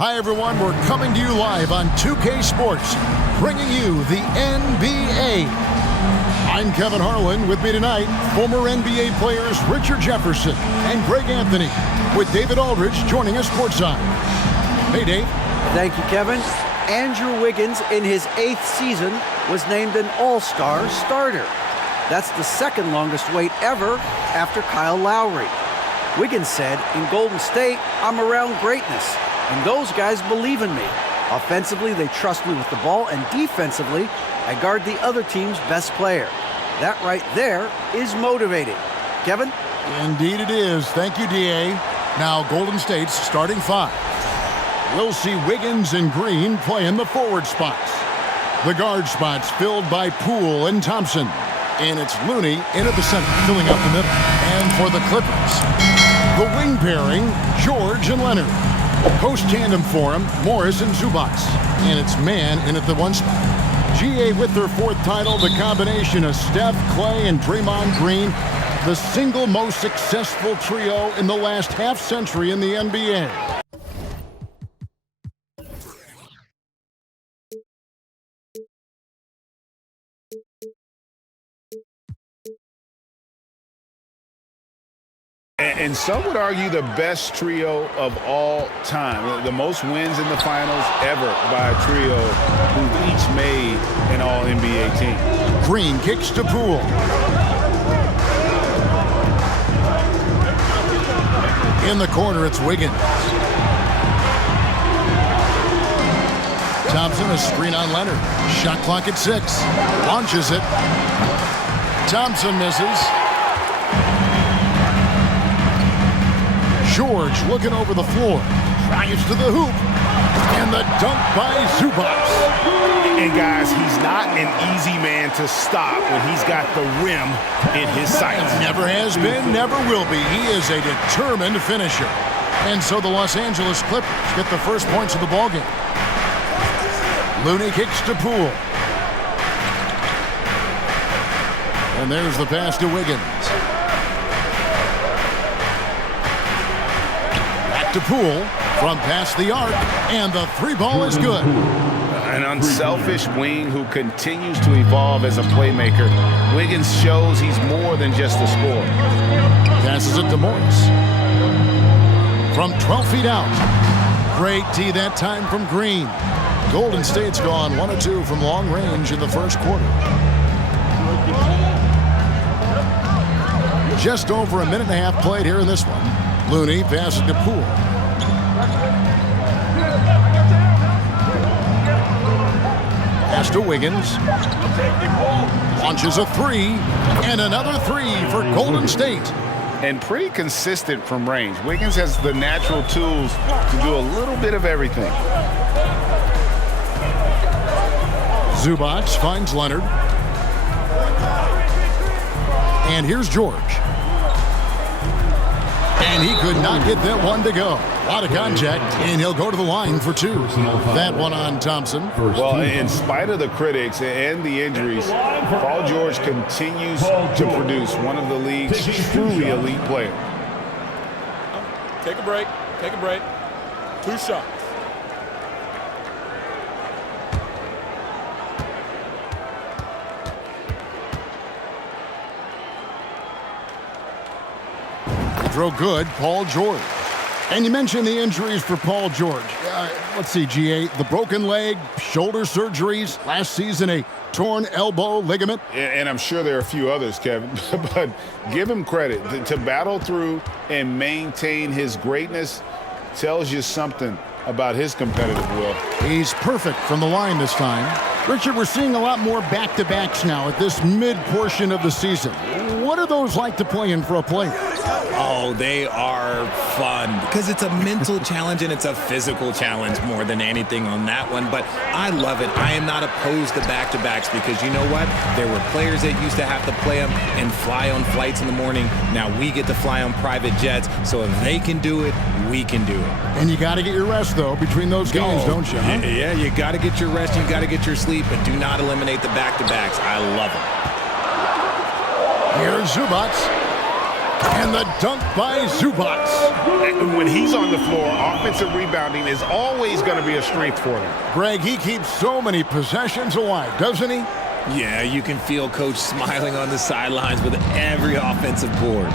Hi, everyone. We're coming to you live on 2K Sports, bringing you the NBA. I'm Kevin Harlan. With me tonight, former NBA players Richard Jefferson and Greg Anthony, with David Aldridge joining us courtside. Hey, Dave. Thank you, Kevin. Andrew Wiggins, in his 8th season, was named an All-Star starter. That's the second longest wait ever after Kyle Lowry. Wiggins said, "In Golden State, I'm around greatness, and those guys believe in me. Offensively, they trust me with the ball, and defensively, I guard the other team's best player. That right there is motivating." Kevin? Indeed it is. Thank you, D.A. Now, Golden State's starting 5. We'll see Wiggins and Green play in the forward spots. The guard spots filled by Poole and Thompson. And it's Looney in at the center, filling up the middle. And for the Clippers, the wing pairing, George and Leonard. Post tandem for him, Morris and Zubac. And it's Man in at the 1 spot. GA with their 4th title, the combination of Steph, Clay, and Draymond Green, the single most successful trio in the last half-century in the NBA. And some would argue the best trio of all time. The most wins in the finals ever by a trio who've each made an All-NBA team. Green kicks to Poole. In the corner, it's Wiggins. Thompson, a screen on Leonard. Shot clock at 6. Launches it. Thompson misses. George looking over the floor. Drives to the hoop. And the dunk by Zubac. And guys, he's not an easy man to stop when he's got the rim in his sights. Never has been, never will be. He is a determined finisher. And so the Los Angeles Clippers get the first points of the ballgame. Looney kicks to Poole. And there's the pass to Wiggins. Back to Poole from past the arc, and the 3 ball is good. An unselfish wing who continues to evolve as a playmaker. Wiggins shows he's more than just a scorer. Passes it to Morris. From 12 feet out. Great D that time from Green. Golden State's gone 1 of 2 from long range in the first quarter. Just over a minute and a half played here in this one. Looney passes to Poole. Pass to Wiggins. Launches a 3. And another 3 for Golden State. And pretty consistent from range. Wiggins has the natural tools to do a little bit of everything. Zubac finds Leonard. And here's George. And he could not get that one to go. A lot of contact, and he'll go to the line for 2. That one on Thompson. Well, in spite of the critics and the injuries, Paul George continues to produce one of the league's truly elite players. Take a break. Take a break. 2 shots. Throw good, Paul George. And you mentioned the injuries for Paul George. Let's see, GA, the broken leg, shoulder surgeries, last season a torn elbow ligament. And I'm sure there are a few others, Kevin, but give him credit. To battle through and maintain his greatness tells you something about his competitive will. He's perfect from the line this time. Richard, we're seeing a lot more back-to-backs now at this mid-portion of the season. What are those like to play in for a player? Oh, they are fun because it's a mental challenge and it's a physical challenge more than anything on that one. But I love it. I am not opposed to back-to-backs because you know what? There were players that used to have to play them and fly on flights in the morning. Now we get to fly on private jets. So if they can do it, we can do it. And you got to get your rest, though, between those games, don't you? Huh? Yeah, you got to get your rest. You got to get your sleep, but do not eliminate the back-to-backs. I love them. Here's Zubac. And the dunk by Zubac. And when he's on the floor, offensive rebounding is always going to be a strength for them. Greg, he keeps so many possessions alive, doesn't he? Yeah, you can feel Coach smiling on the sidelines with every offensive board.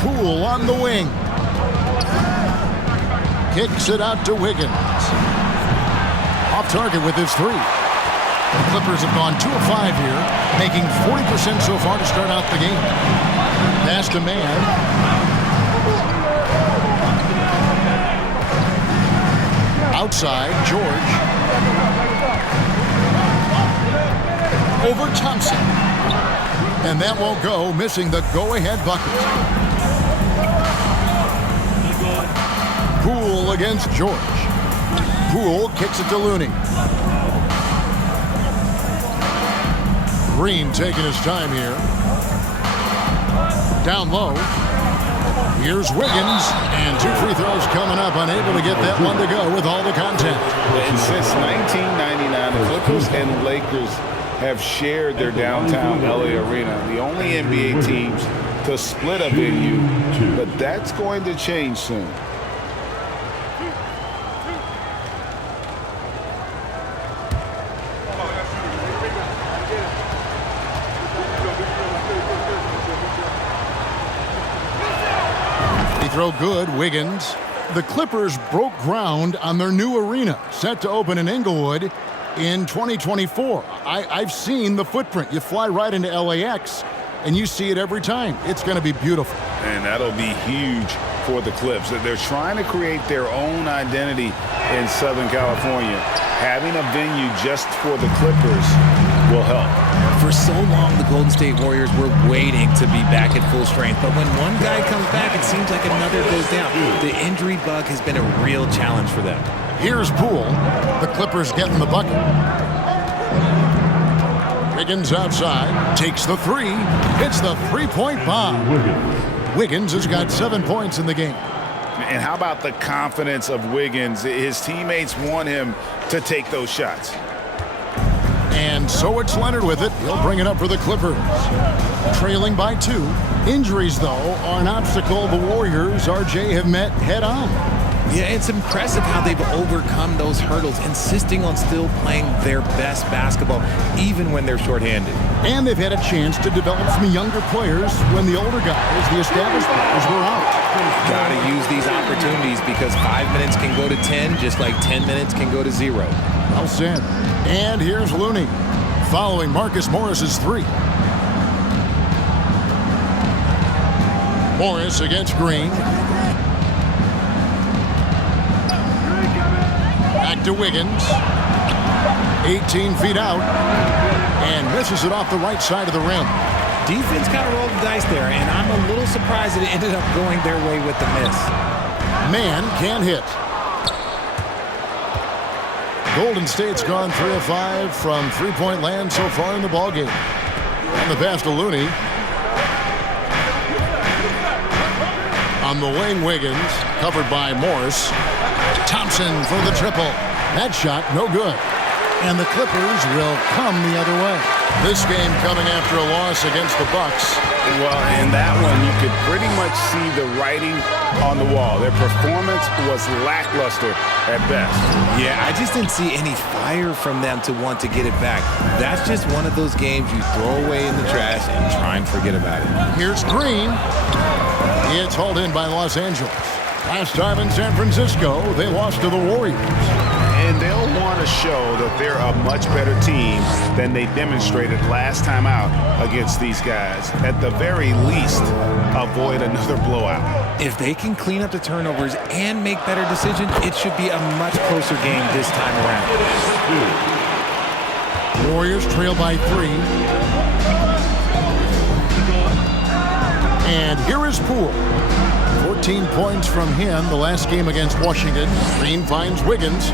Poole on the wing. Kicks it out to Wiggins. Off target with his three. The Clippers have gone 2 of 5 here, making 40% so far to start out the game. Pass to man. Outside, George. Over Thompson. And that won't go, missing the go-ahead bucket. Poole against George. Poole kicks it to Looney. Green taking his time here. Down low. Here's Wiggins, and 2 free throws coming up, unable to get that one to go with all the contact. And since 1999, the Clippers and Lakers have shared their downtown LA arena, the only NBA teams to split a venue, but that's going to change soon. Throw good, Wiggins. The Clippers broke ground on their new arena, set to open in Inglewood in 2024. I've seen the footprint. You fly right into LAX, and you see it every time. It's going to be beautiful. And that'll be huge for the Clips. They're trying to create their own identity in Southern California. Having a venue just for the Clippers will help. For so long, the Golden State Warriors were waiting to be back at full strength. But when one guy comes back, it seems like another goes down. The injury bug has been a real challenge for them. Here's Poole. The Clippers getting the bucket. Wiggins outside. Takes the three. Hits the three-point bomb. Wiggins has got 7 points in the game. And how about the confidence of Wiggins? His teammates want him to take those shots. And so it's Leonard with it. He'll bring it up for the Clippers. Trailing by 2. Injuries, though, are an obstacle the Warriors, RJ, have met head-on. Yeah, it's impressive how they've overcome those hurdles, insisting on still playing their best basketball, even when they're shorthanded. And they've had a chance to develop some younger players when the older guys, the established players, were out. Got to use these opportunities because 5 minutes can go to 10, just like 10 minutes can go to 0. Well said. And here's Looney, following Marcus Morris's three. Morris against Green. Back to Wiggins. 18 feet out. And misses it off the right side of the rim. Defense kind of rolled the dice there, and I'm a little surprised that it ended up going their way with the miss. Man can't hit. Golden State's gone 3 of 5 from three-point land so far in the ballgame. And the pass to Looney. On the wing, Wiggins, covered by Morris. Thompson for the triple. That shot, no good. And the Clippers will come the other way. This game coming after a loss against the Bucks. Well, in that one, you could pretty much see the writing on the wall. Their performance was lackluster at best. Yeah, I just didn't see any fire from them to want to get it back. That's just one of those games you throw away in the trash and try and forget about it. Here's Green. It's hauled in by Los Angeles. Last time in San Francisco, they lost to the Warriors. And they'll want to show that they're a much better team than they demonstrated last time out against these guys. At the very least, avoid another blowout. If they can clean up the turnovers and make better decisions, it should be a much closer game this time around. Warriors trail by 3. And here is Poole. 14 points from him the last game against Washington. Green finds Wiggins.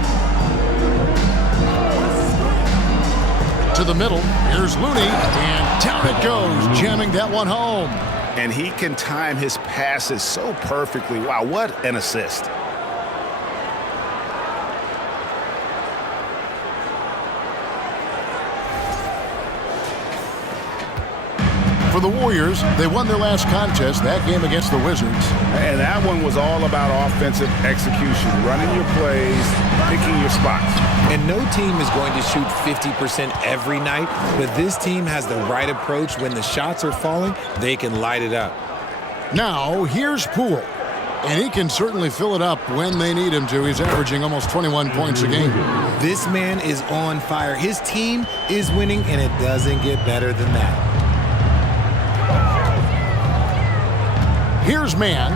To the middle. Here's Looney. And down it goes, jamming that one home. And he can time his passes so perfectly. Wow, what an assist. For For the Warriors, they won their last contest, that game against the Wizards. And that one was all about offensive execution, running your plays, picking your spots. And no team is going to shoot 50% every night, but this team has the right approach. When the shots are falling, they can light it up. Now, here's Poole. And he can certainly fill it up when they need him to. He's averaging almost 21 points a game. This man is on fire. His team is winning, and it doesn't get better than that. Here's Mann.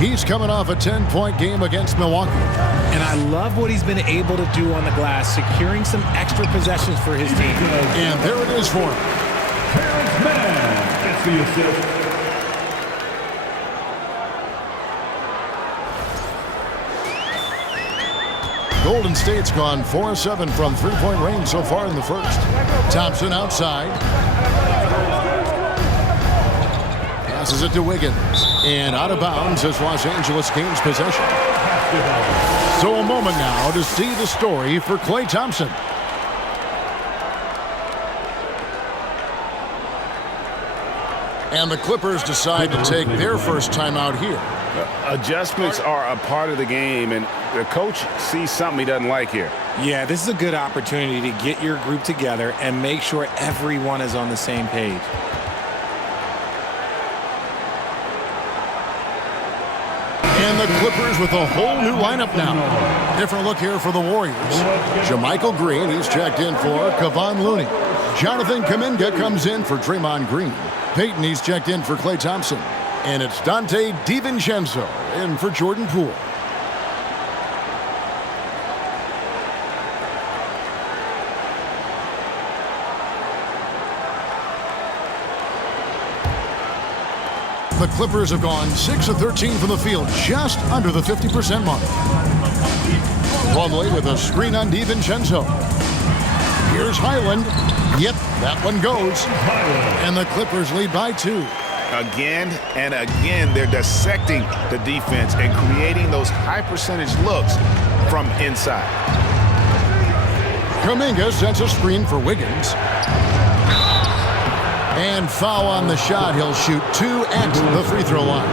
He's coming off a 10-point game against Milwaukee. And I love what he's been able to do on the glass, securing some extra possessions for his team. And there it is for him. Terrence Mann gets the assist. Golden State's gone 4-7 from three-point range so far in the first. Thompson outside. Passes it to Wiggins. And out of bounds as Los Angeles gains possession. So a moment now to see the story for Klay Thompson. And the Clippers decide to take their first timeout here. Adjustments are a part of the game, and the coach sees something he doesn't like here. Yeah, this is a good opportunity to get your group together and make sure everyone is on the same page. And the Clippers with a whole new lineup now. Different look here for the Warriors. JaMychal Green, he's checked in for Kevon Looney. Jonathan Kuminga comes in for Draymond Green. Payton, he's checked in for Klay Thompson. And it's Dante DiVincenzo in for Jordan Poole. The Clippers have gone 6 of 13 from the field, just under the 50% mark. Plumlee with a screen on DiVincenzo. Here's Highland. Yep, that one goes. And the Clippers lead by 2. Again and again, they're dissecting the defense and creating those high-percentage looks from inside. Kuminga sets a screen for Wiggins. And foul on the shot. He'll shoot 2 at the free throw line.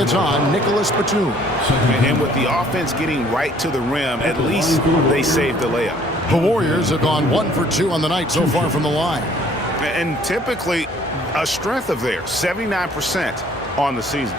It's on Nicholas Batum. And with the offense getting right to the rim, at least they saved the layup. The Warriors have gone 1 for 2 on the night so far from the line. And typically a strength of theirs, 79% on the season.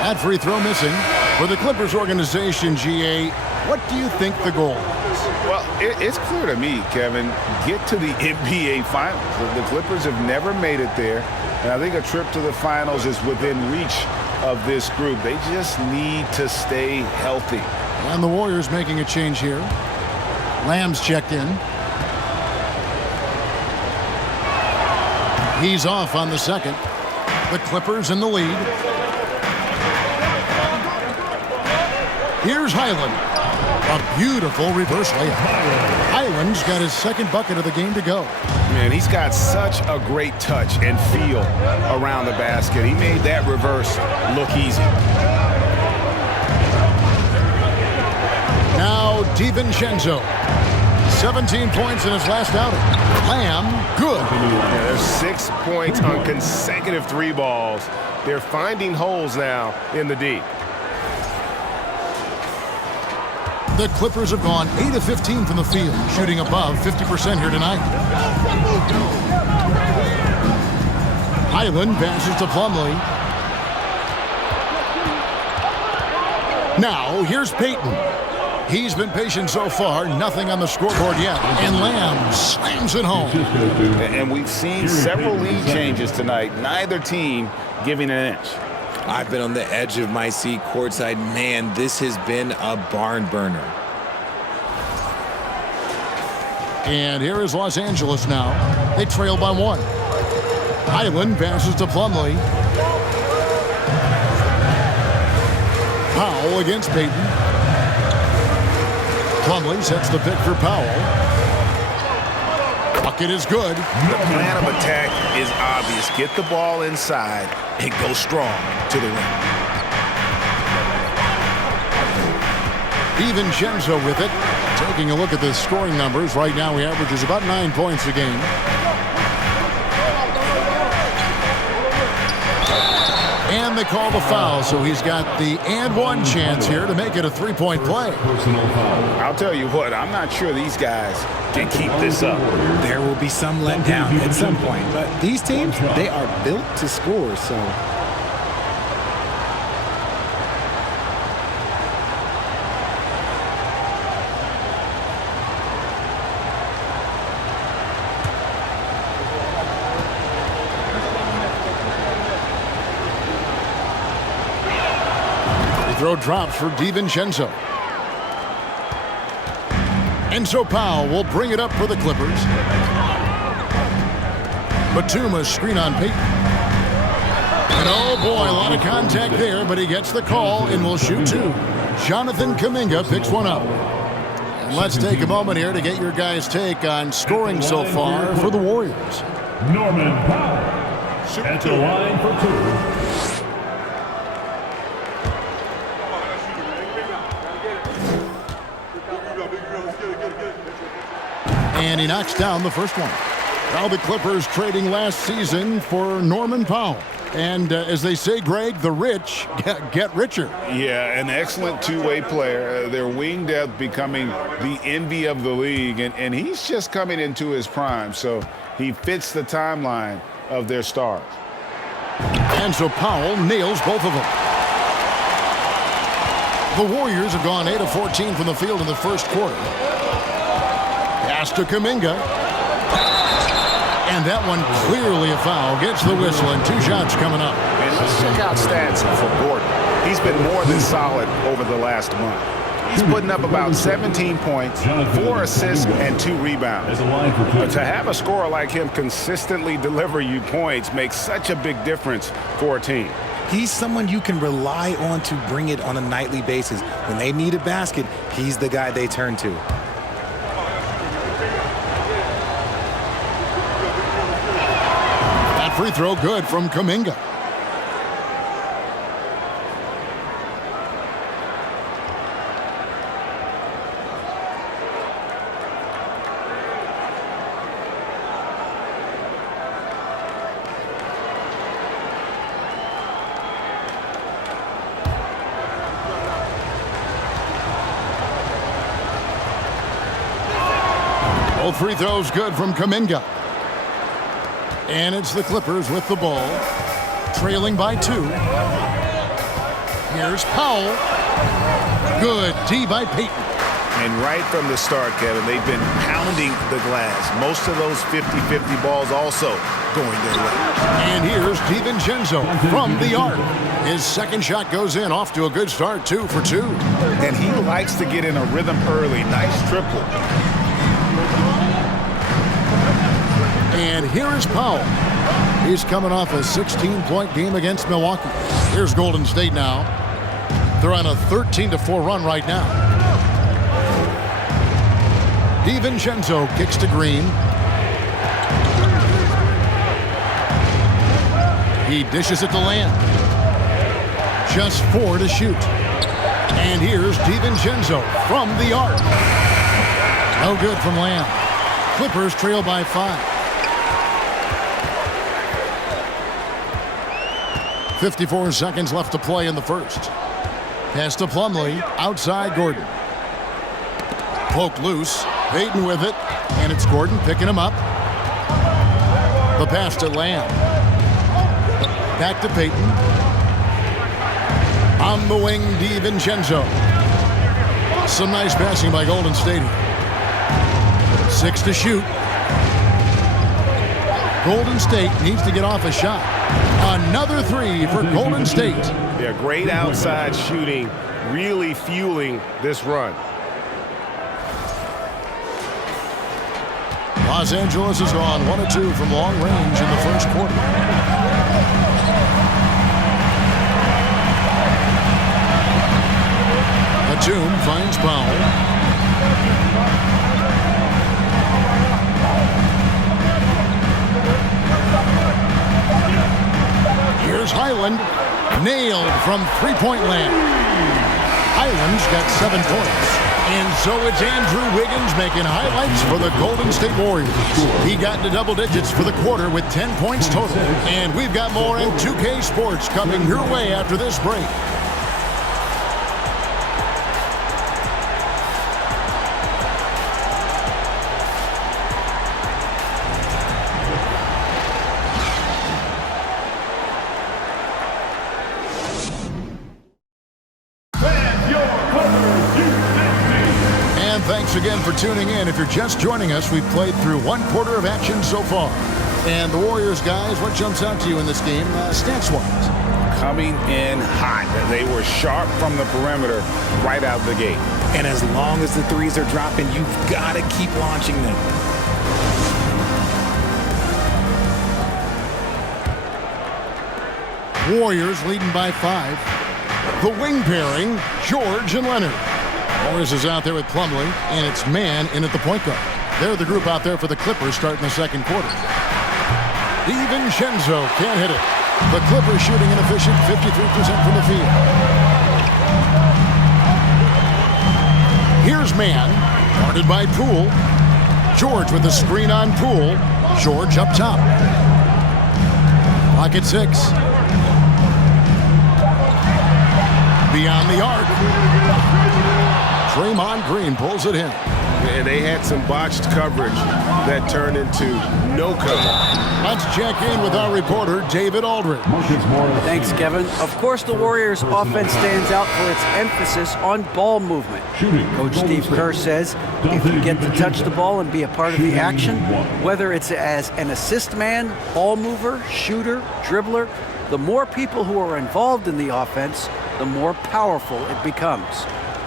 That free throw missing. For the Clippers organization, GA, what do you think the goal is? Well, it's clear to me, Kevin, get to the NBA Finals. The Clippers have never made it there, and I think a trip to the Finals is within reach of this group. They just need to stay healthy. And the Warriors making a change here. Lamb's checked in. He's off on the second. The Clippers in the lead. Here's Highland. A beautiful reverse layup. Highland's got his second bucket of the game to go. Man, he's got such a great touch and feel around the basket. He made that reverse look easy. Now DiVincenzo. 17 points in his last outing. Lamb, good. Yeah, there's 6 points on consecutive 3 balls. They're finding holes now in the D. The Clippers have gone 8 of 15 from the field, shooting above 50% here tonight. Highland passes to Plumlee. Now, here's Payton. He's been patient so far, nothing on the scoreboard yet. And Lamb slams it home. And we've seen several lead changes tonight, neither team giving an inch. I've been on the edge of my seat courtside. Man, this has been a barn burner. And here is Los Angeles now. They trail by 1. Highland passes to Plumlee. Powell against Payton. Plumlee sets the pick for Powell. A bucket is good. The plan of attack is obvious. Get the ball inside and go strong to the rim. DiVincenzo with it. Taking a look at the scoring numbers, right now he averages about 9 points a game. And they call the foul, so he's got the and one chance here to make it a three-point play. I'll tell you what, I'm not sure these guys can keep this up. There will be some letdown at some point, but these teams, they are built to score, so... Throw drops for DiVincenzo. And so Powell will bring it up for the Clippers. Batuma screen on Payton. And oh boy, a lot of contact there, but he gets the call and will shoot two. Jonathan Kuminga picks one up. And let's take a moment here to get your guys' take on scoring so far for the Warriors. Norman Powell at the line for two. And he knocks down the first one. Now the Clippers trading last season for Norman Powell. And as they say, Greg, the rich get richer. Yeah, an excellent two-way player. Their wing depth becoming the envy of the league. And he's just coming into his prime. So he fits the timeline of their stars. And so Powell nails both of them. The Warriors have gone 8 of 14 from the field in the first quarter. Pass to Kuminga. And that one clearly a foul. Gets the whistle and 2 shots coming up. And let's check out stats for Gordon. He's been more than solid over the last month. He's putting up about 17 points, 4 assists, and 2 rebounds. But to have a scorer like him consistently deliver you points makes such a big difference for a team. He's someone you can rely on to bring it on a nightly basis. When they need a basket, he's the guy they turn to. Free throw good from Kuminga. Both free throws good from Kuminga. And it's the Clippers with the ball, trailing by 2. Here's Powell. Good D by Payton. And right from the start, Kevin, they've been pounding the glass. Most of those 50-50 balls also going their way. And here's DiVincenzo from the arc. His second shot goes in, off to a good start, 2 for 2. And he likes to get in a rhythm early. Nice triple. And here is Powell. He's coming off a 16-point game against Milwaukee. Here's Golden State now. They're on a 13-4 run right now. DiVincenzo kicks to Green. He dishes it to Lamb. Just 4 to shoot. And here's DiVincenzo from the arc. No good from Lamb. Clippers trail by 5. 54 seconds left to play in the first. Pass to Plumlee, outside Gordon. Poked loose, Payton with it, and it's Gordon picking him up. The pass to Lamb. Back to Payton. On the wing, DiVincenzo. Some nice passing by Golden State. 6 to shoot. Golden State needs to get off a shot. Another 3 for Golden State. Yeah, great outside shooting, really fueling this run. Los Angeles has gone 1 of 2 from long range in the first quarter. Batum finds Powell. Here's Highland. Nailed from three-point land. Highland's got 7 points. And so it's Andrew Wiggins making highlights for the Golden State Warriors. He got into double digits for the quarter with 10 points total. And we've got more in 2K Sports coming your way after this break. Thanks again for tuning in. If you're just joining us, we've played through 1 quarter of action so far. And the Warriors, guys, what jumps out to you in this game, stats-wise? Coming in hot. They were sharp from the perimeter right out the gate. And as long as the threes are dropping, you've got to keep launching them. Warriors leading by 5. The wing pairing, George and Leonard. Morris is out there with Plumlee, and it's Man in at the point guard. They're the group out there for the Clippers starting the second quarter. DiVincenzo can't hit it. The Clippers shooting inefficient, 53% from the field. Here's Man, guarded by Poole. George with the screen on Poole. George up top. Clock at 6. Beyond the arc. Draymond Green pulls it in. And they had some botched coverage that turned into no cover. Let's check in with our reporter, David Aldridge. Thanks, Kevin. Of course, the Warriors' offense stands out for its emphasis on ball movement. Coach Steve Kerr says if you get to touch the ball and be a part of the action, whether it's as an assist man, ball mover, shooter, dribbler, the more people who are involved in the offense, the more powerful it becomes.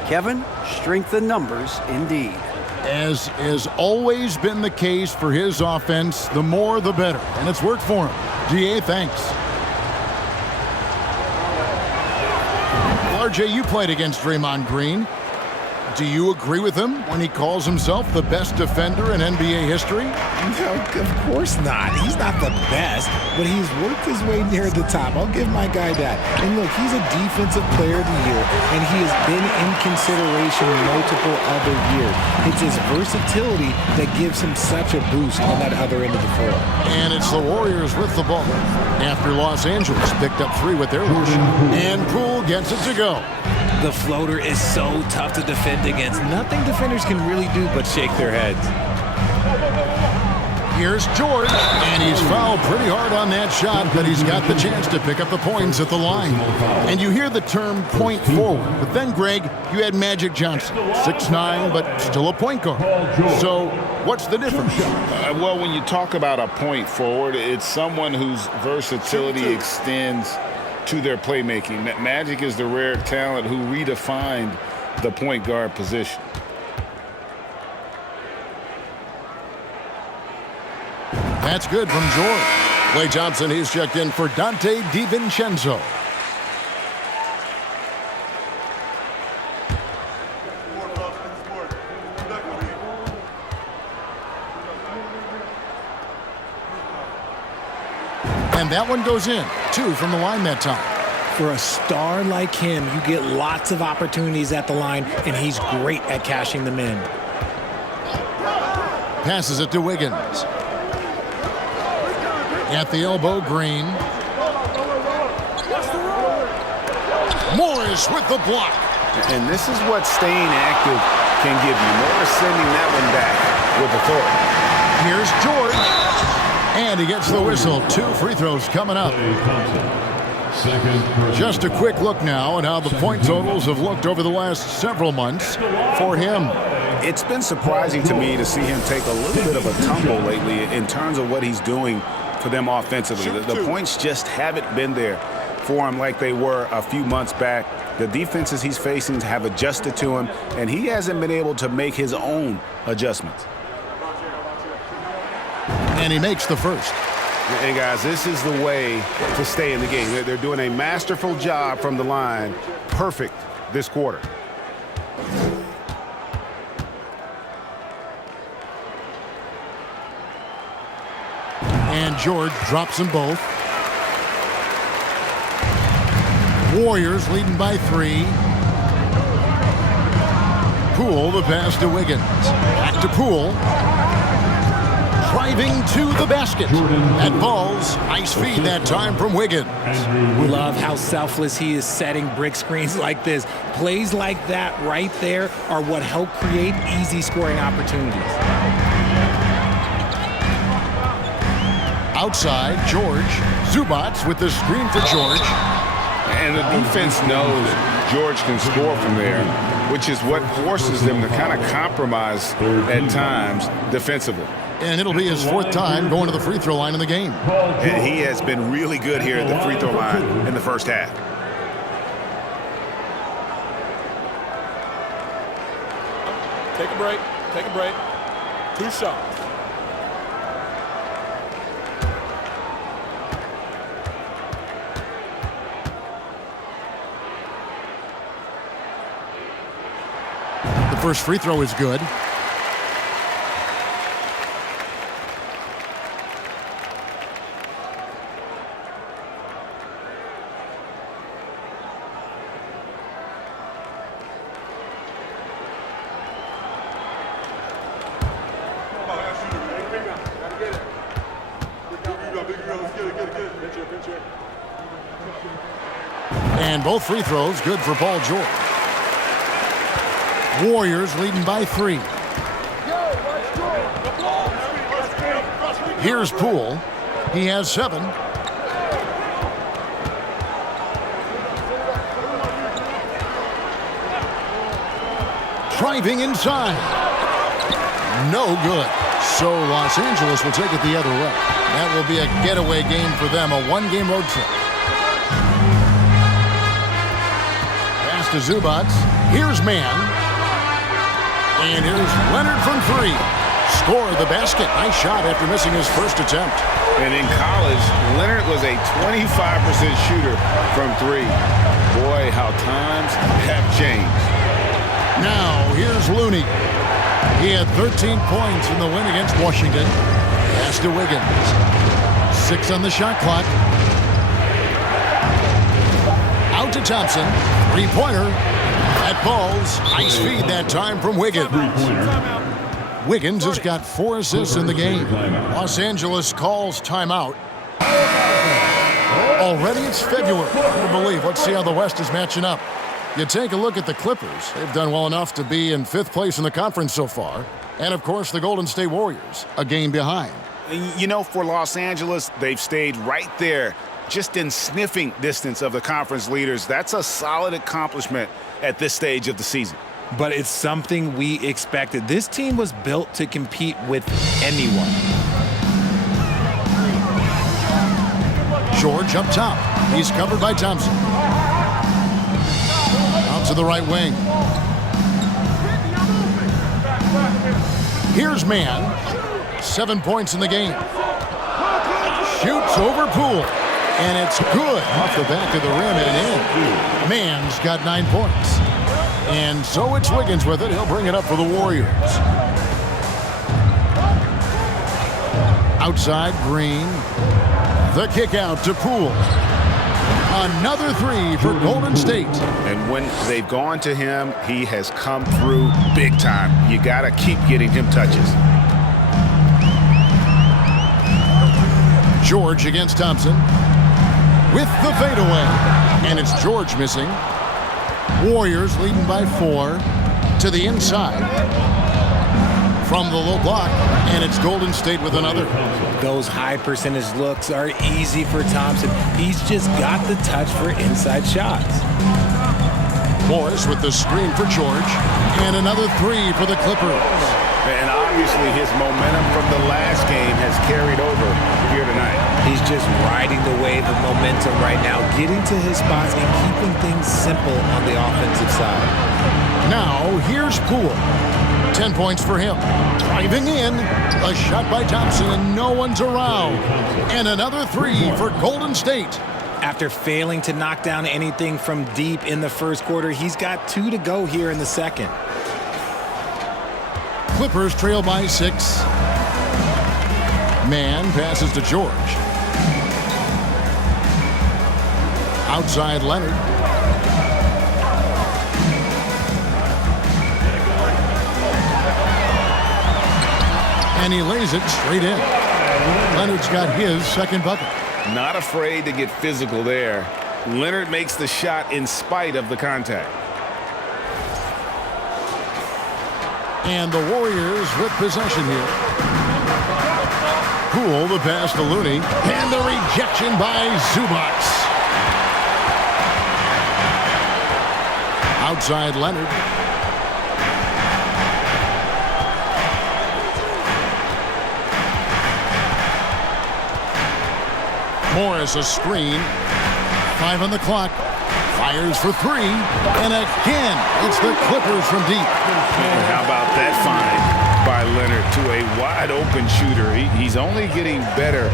Kevin, strength in numbers indeed. As has always been the case for his offense, the more the better. And it's worked for him. DA, thanks. Well, RJ, you played against Draymond Green. Do you agree with him when he calls himself the best defender in NBA history? No, of course not. He's not the best, but he's worked his way near the top. I'll give my guy that. And look, he's a defensive player of the year, and he has been in consideration multiple other years. It's his versatility that gives him such a boost on that other end of the floor. And it's the Warriors with the ball after Los Angeles picked up 3 with their rush. And Poole gets it to go. The floater is so tough to defend against. Nothing defenders can really do but shake their heads. Here's George, and he's fouled pretty hard on that shot, but he's got the chance to pick up the points at the line. And you hear the term point forward, but then, Greg, you had Magic Johnson, 6'9", but still a point guard. So what's the difference? Well, when you talk about a point forward, it's someone whose versatility extends to their playmaking. Magic is the rare talent who redefined the point guard position. That's good from George. Klay Thompson, he's checked in for Dante DiVincenzo. And that one goes in. 2 from the line that time. For a star like him, you get lots of opportunities at the line, and he's great at cashing them in. Passes it to Wiggins. At the elbow, Green. Morris with the block. And this is what staying active can give you. Morris sending that one back with authority. Here's George. And he gets the whistle. 2 free throws coming up. Just a quick look now at how the point totals have looked over the last several months for him. It's been surprising to me to see him take a little bit of a tumble lately in terms of what he's doing for them offensively. The points just haven't been there for him like they were a few months back. The defenses he's facing have adjusted to him, and he hasn't been able to make his own adjustments. And he makes the first. And guys, this is the way to stay in the game. They're doing a masterful job from the line. Perfect this quarter. And George drops them both. Warriors leading by 3. Poole, the pass to Wiggins. Back to Poole. Driving to the basket. That ball's nice feed that time from Wiggins. Love how selfless he is setting brick screens like this. Plays like that right there are what help create easy scoring opportunities. Outside, George. Zubats with the screen for George. And the defense knows George can score from there, which is what forces them to kind of compromise at times defensively. And it'll be his 4th time going to the free throw line in the game. And he has been really good here at the free throw line in the first half. Take a break. Take a break. 2 shots. The first free throw is good. And both free throws good for Paul George. Warriors leading by 3. Here's Poole. He has 7. Driving inside. No good. So Los Angeles will take it the other way. That will be a getaway game for them, a 1-game road trip. Pass to Zubats. Here's Mann. And here's Leonard from 3. Score the basket. Nice shot after missing his first attempt. And in college, Leonard was a 25% shooter from 3. Boy, how times have changed. Now, here's Looney. He had 13 points in the win against Washington. Pass to Wiggins. 6 on the shot clock. Out to Thompson. 3-pointer. That ball's nice feed that time from Wiggins. Wiggins has got 4 assists in the game. Los Angeles calls timeout. Already it's February. Hard to believe. Let's see how the West is matching up. You take a look at the Clippers. They've done well enough to be in 5th place in the conference so far. And, of course, the Golden State Warriors, a game behind. You know, for Los Angeles, they've stayed right there, just in sniffing distance of the conference leaders. That's a solid accomplishment at this stage of the season. But it's something we expected. This team was built to compete with anyone. George up top. He's covered by Thompson. Out to the right wing. Here's Mann. 7 points in the game. Shoots over Poole. And it's good off the back of the rim and in. Mann's got 9 points. And so it's Wiggins with it. He'll bring it up for the Warriors. Outside, Green. The kick out to Poole. Another 3 for Golden State. And when they've gone to him, he has come through big time. You got to keep getting him touches. George against Thompson. With the fadeaway. And it's George missing. Warriors leading by 4 to the inside. From the low block. And it's Golden State with another. Those high percentage looks are easy for Thompson. He's just got the touch for inside shots. Morris with the screen for George. And another 3 for the Clippers. And obviously his momentum from the last game has carried over here tonight. He's just riding the wave of momentum right now, getting to his spots and keeping things simple on the offensive side. Now, here's Poole. 10 points for him. Driving in. A shot by Thompson, and no one's around. And another 3 for Golden State. After failing to knock down anything from deep in the first quarter, he's got 2 to go here in the second. Clippers trail by 6. Mann passes to George. Outside Leonard. And he lays it straight in. Leonard's got his second bucket. Not afraid to get physical there. Leonard makes the shot in spite of the contact. And the Warriors with possession here. Poole the pass to Looney. And the rejection by Zubac. Outside Leonard. Morris a screen. 5 on the clock. Fires for 3. And again, it's the Clippers from deep. And how about that find by Leonard to a wide open shooter? He's only getting better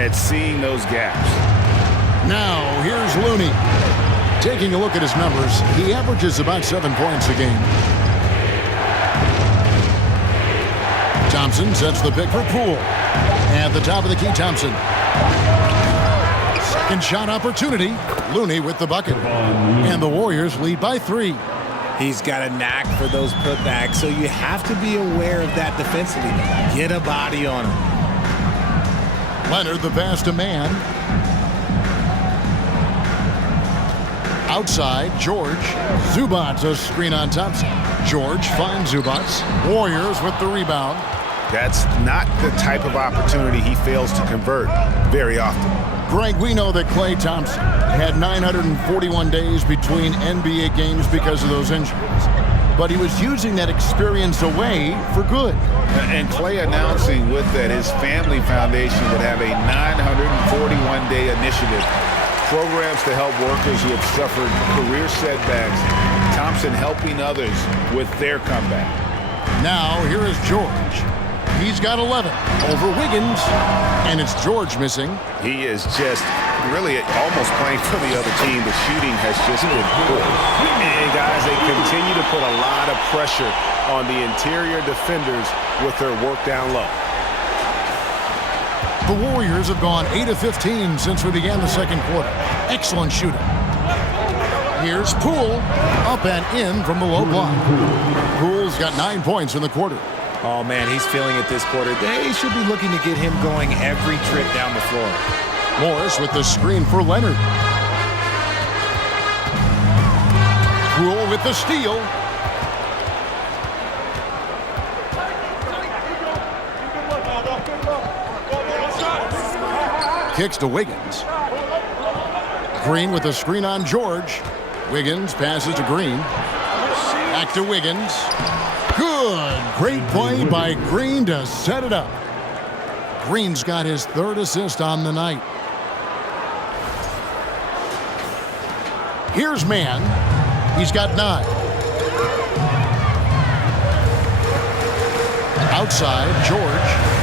at seeing those gaps. Now, here's Looney. Taking a look at his numbers, he averages about 7 points a game. Thompson sets the pick for Poole. At the top of the key, Thompson. Second shot opportunity. Looney with the bucket. And the Warriors lead by 3. He's got a knack for those putbacks, so you have to be aware of that defensively. Get a body on him. Leonard the pass to Mann. Outside, George. Zubac a screen on Thompson. George finds Zubac. Warriors with the rebound. That's not the type of opportunity he fails to convert very often. Greg, we know that Klay Thompson had 941 days between NBA games because of those injuries. But he was using that experience away for good. And Klay announcing with that his family foundation would have a 941-day initiative. Programs to help workers who have suffered career setbacks. Thompson helping others with their comeback. Now, here is George. He's got 11 over Wiggins, and it's George missing. He is just really almost playing for the other team. The shooting has just been poor. And guys, they continue to put a lot of pressure on the interior defenders with their work down low. The Warriors have gone 8 of 15 since we began the second quarter. Excellent shooting. Here's Poole, up and in from the low block. Poole's got 9 points in the quarter. Oh, man, he's feeling it this quarter. They should be looking to get him going every trip down the floor. Morris with the screen for Leonard. Poole with the steal. Kicks to Wiggins. Green with the screen on George. Wiggins passes to Green. Back to Wiggins. Good. Great play by Green to set it up. Green's got his 3rd assist on the night. Here's Mann. He's got 9. Outside, George.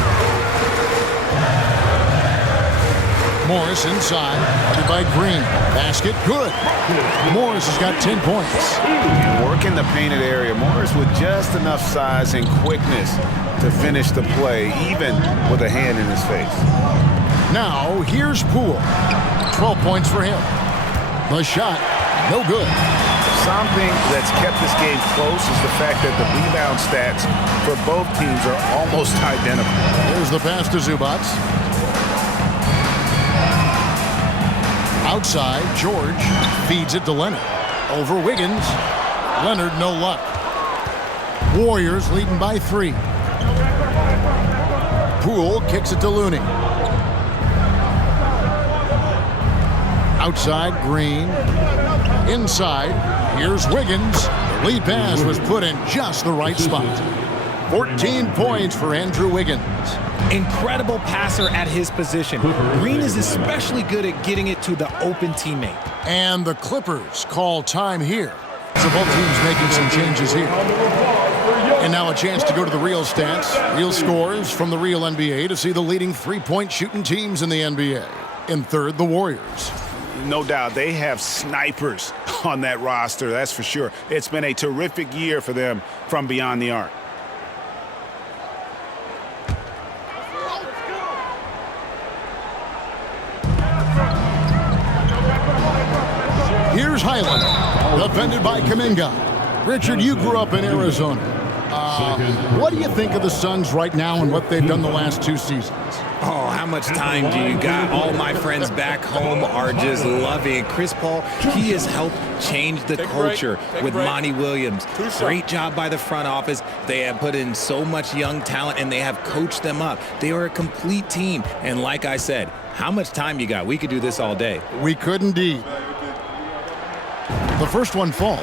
Morris inside, headed by Green. Basket, good. Morris has got 10 points. Working the painted area. Morris with just enough size and quickness to finish the play, even with a hand in his face. Now, here's Poole. 12 points for him. The shot, no good. Something that's kept this game close is the fact that the rebound stats for both teams are almost identical. Here's the pass to Zubac. Outside, George feeds it to Leonard. Over Wiggins. Leonard, no luck. Warriors leading by 3. Poole kicks it to Looney. Outside, Green. Inside, here's Wiggins. The lead pass was put in just the right spot. 14 points for Andrew Wiggins. Incredible passer at his position. Green is especially good at getting it to the open teammate. And the Clippers call time here. So both teams making some changes here. And now a chance to go to the real stats, real scores from the real NBA to see the leading three-point shooting teams in the NBA. In third, the Warriors. No doubt they have snipers on that roster, that's for sure. It's been a terrific year for them from beyond the arc. Here's Highland, defended by Kuminga. Richard, you grew up in Arizona. What do you think of the Suns right now and what they've done the last 2 seasons? Oh, how much time do you got? All my friends back home are just loving it. Chris Paul, he has helped change the culture with Monty Williams. Great job by the front office. They have put in so much young talent, and they have coached them up. They are a complete team. And like I said, how much time you got? We could do this all day. We could indeed. The first one falls.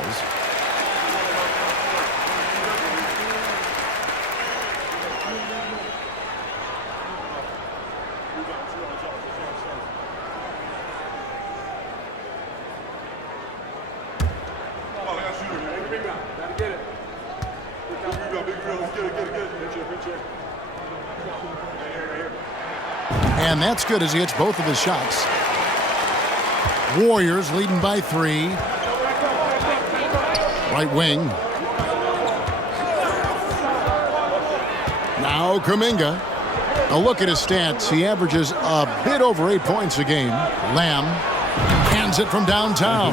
And that's good as he hits both of his shots. Warriors leading by 3. Right wing. Now Kuminga. A look at his stats. He averages a bit over 8 points a game. Lamb hands it from downtown.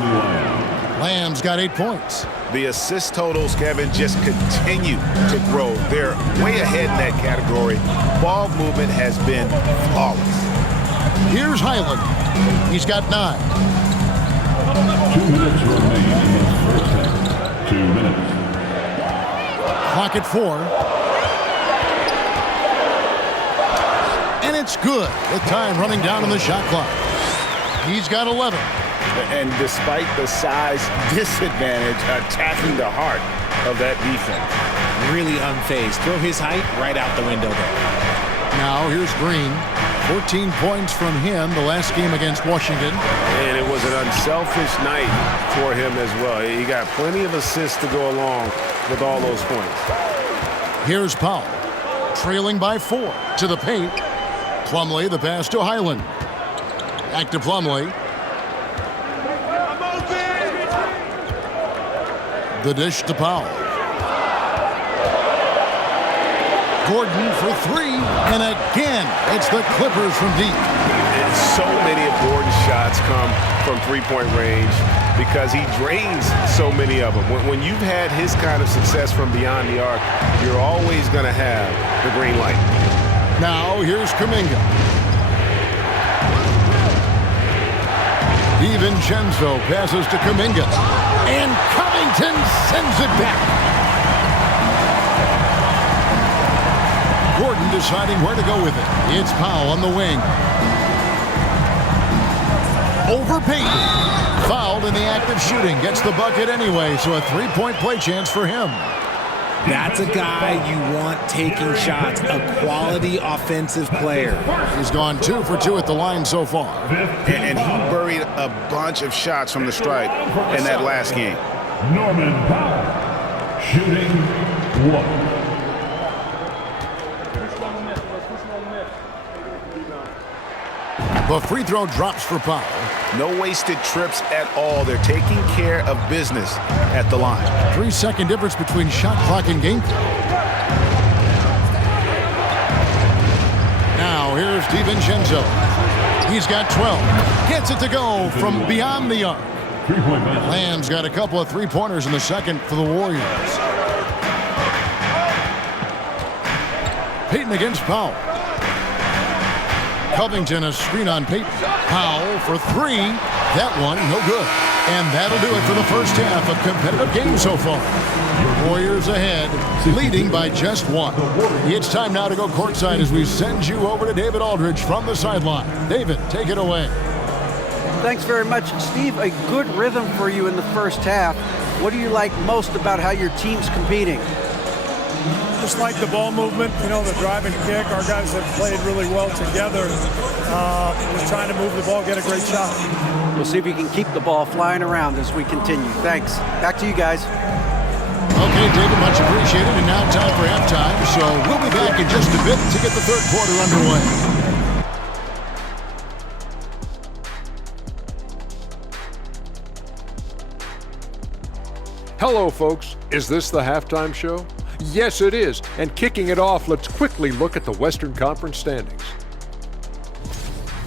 Lamb's got 8 points. The assist totals, Kevin, just continue to grow. They're way ahead in that category. Ball movement has been flawless. Here's Highland. He's got 9. 2 minutes remaining in the first half. 2 minutes. Clock at 4. And it's good with time running down on the shot clock. He's got 11. And despite the size disadvantage, attacking the heart of that defense. Really unfazed. Throw his height right out the window there. Now here's Green. 14 points from him the last game against Washington. And it was an unselfish night for him as well. He got plenty of assists to go along with all those points. Here's Powell, trailing by 4 to the paint. Plumlee, the pass to Highland. Back to Plumlee. The dish to Powell. Gordon for 3, and again, it's the Clippers from deep. And so many of Gordon's shots come from three-point range because he drains so many of them. When you've had his kind of success from beyond the arc, you're always going to have the green light. Now here's Kuminga. DiVincenzo passes to Kuminga, and Covington sends it back. Gordon deciding where to go with it. It's Powell on the wing. Over Payton. Fouled in the act of shooting. Gets the bucket anyway, so a 3-point play chance for him. That's a guy you want taking shots, a quality offensive player. He's gone 2 for 2 at the line so far. And he buried a bunch of shots from the stripe in that last game. Norman Powell, shooting 1. The free throw drops for Powell. No wasted trips at all. They're taking care of business at the line. 3-second difference between shot clock and game clock. Now here's DiVincenzo. He's got 12. Gets it to go from beyond the arc. 3-point match. Lamb's got a couple of three-pointers in the second for the Warriors. Payton against Powell. Covington a screen on Payton. Powell for 3. That one no good. And that'll do it for the first half. A competitive game so far. Warriors ahead, leading by just 1. It's time now to go courtside as we send you over to David Aldridge from the sideline. David, take it away. Thanks very much, Steve. A good rhythm for you in the first half. What do you like most about how your team's competing? Just like the ball movement, you know, the drive and kick. Our guys have played really well together. We're trying to move the ball, get a great shot. We'll see if we can keep the ball flying around as we continue. Thanks. Back to you guys. Okay, David, much appreciated. And now time for halftime. So we'll be back in just a bit to get the third quarter underway. Hello, folks. Is this the halftime show? Yes, it is. And kicking it off, let's quickly look at the Western Conference standings.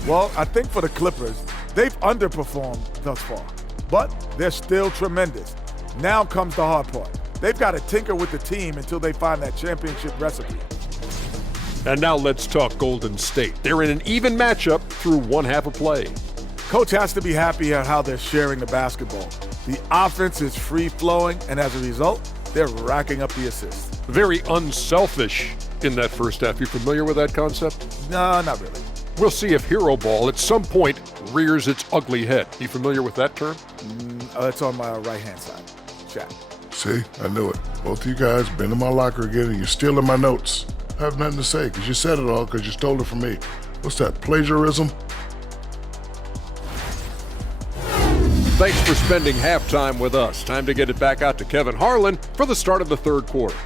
Well, I think for the Clippers, they've underperformed thus far, but they're still tremendous. Now comes the hard part. They've got to tinker with the team until they find that championship recipe. And now let's talk Golden State. They're in an even matchup through one half of play. Coach has to be happy at how they're sharing the basketball. The offense is free-flowing, and as a result, they're racking up the assists. Very unselfish in that first half. You familiar with that concept? No, not really. We'll see if hero ball at some point rears its ugly head. You familiar with that term? It's on my right-hand side. Chat. See, I knew it. Both of you guys been in my locker again and you're stealing my notes. I have nothing to say because you said it all because you stole it from me. What's that, plagiarism? Thanks for spending halftime with us. Time to get it back out to Kevin Harlan for the start of the third quarter.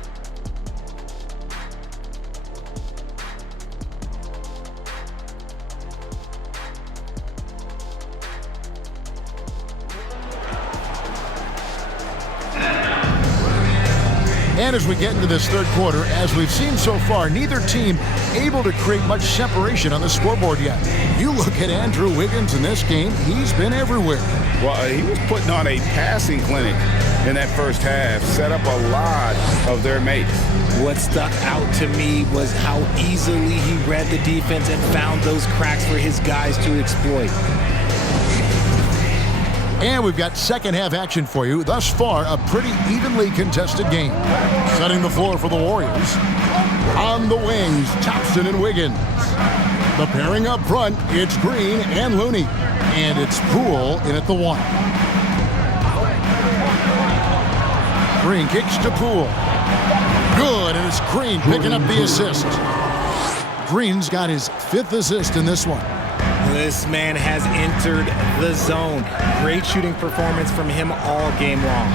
And as we get into this third quarter, as we've seen so far, neither team able to create much separation on the scoreboard yet. You look at Andrew Wiggins in this game, he's been everywhere. Well, he was putting on a passing clinic in that first half, set up a lot of their mates. What stuck out to me was how easily he read the defense and found those cracks for his guys to exploit. And we've got second half action for you. Thus far, a pretty evenly contested game. Setting the floor for the Warriors. On the wings, Thompson and Wiggins. The pairing up front, it's Green and Looney. And it's Poole in at the one. Green kicks to Poole. Good, and it's Green picking up the assist. Green's got his 5th assist in this one. This man has entered the zone. Great shooting performance from him all game long.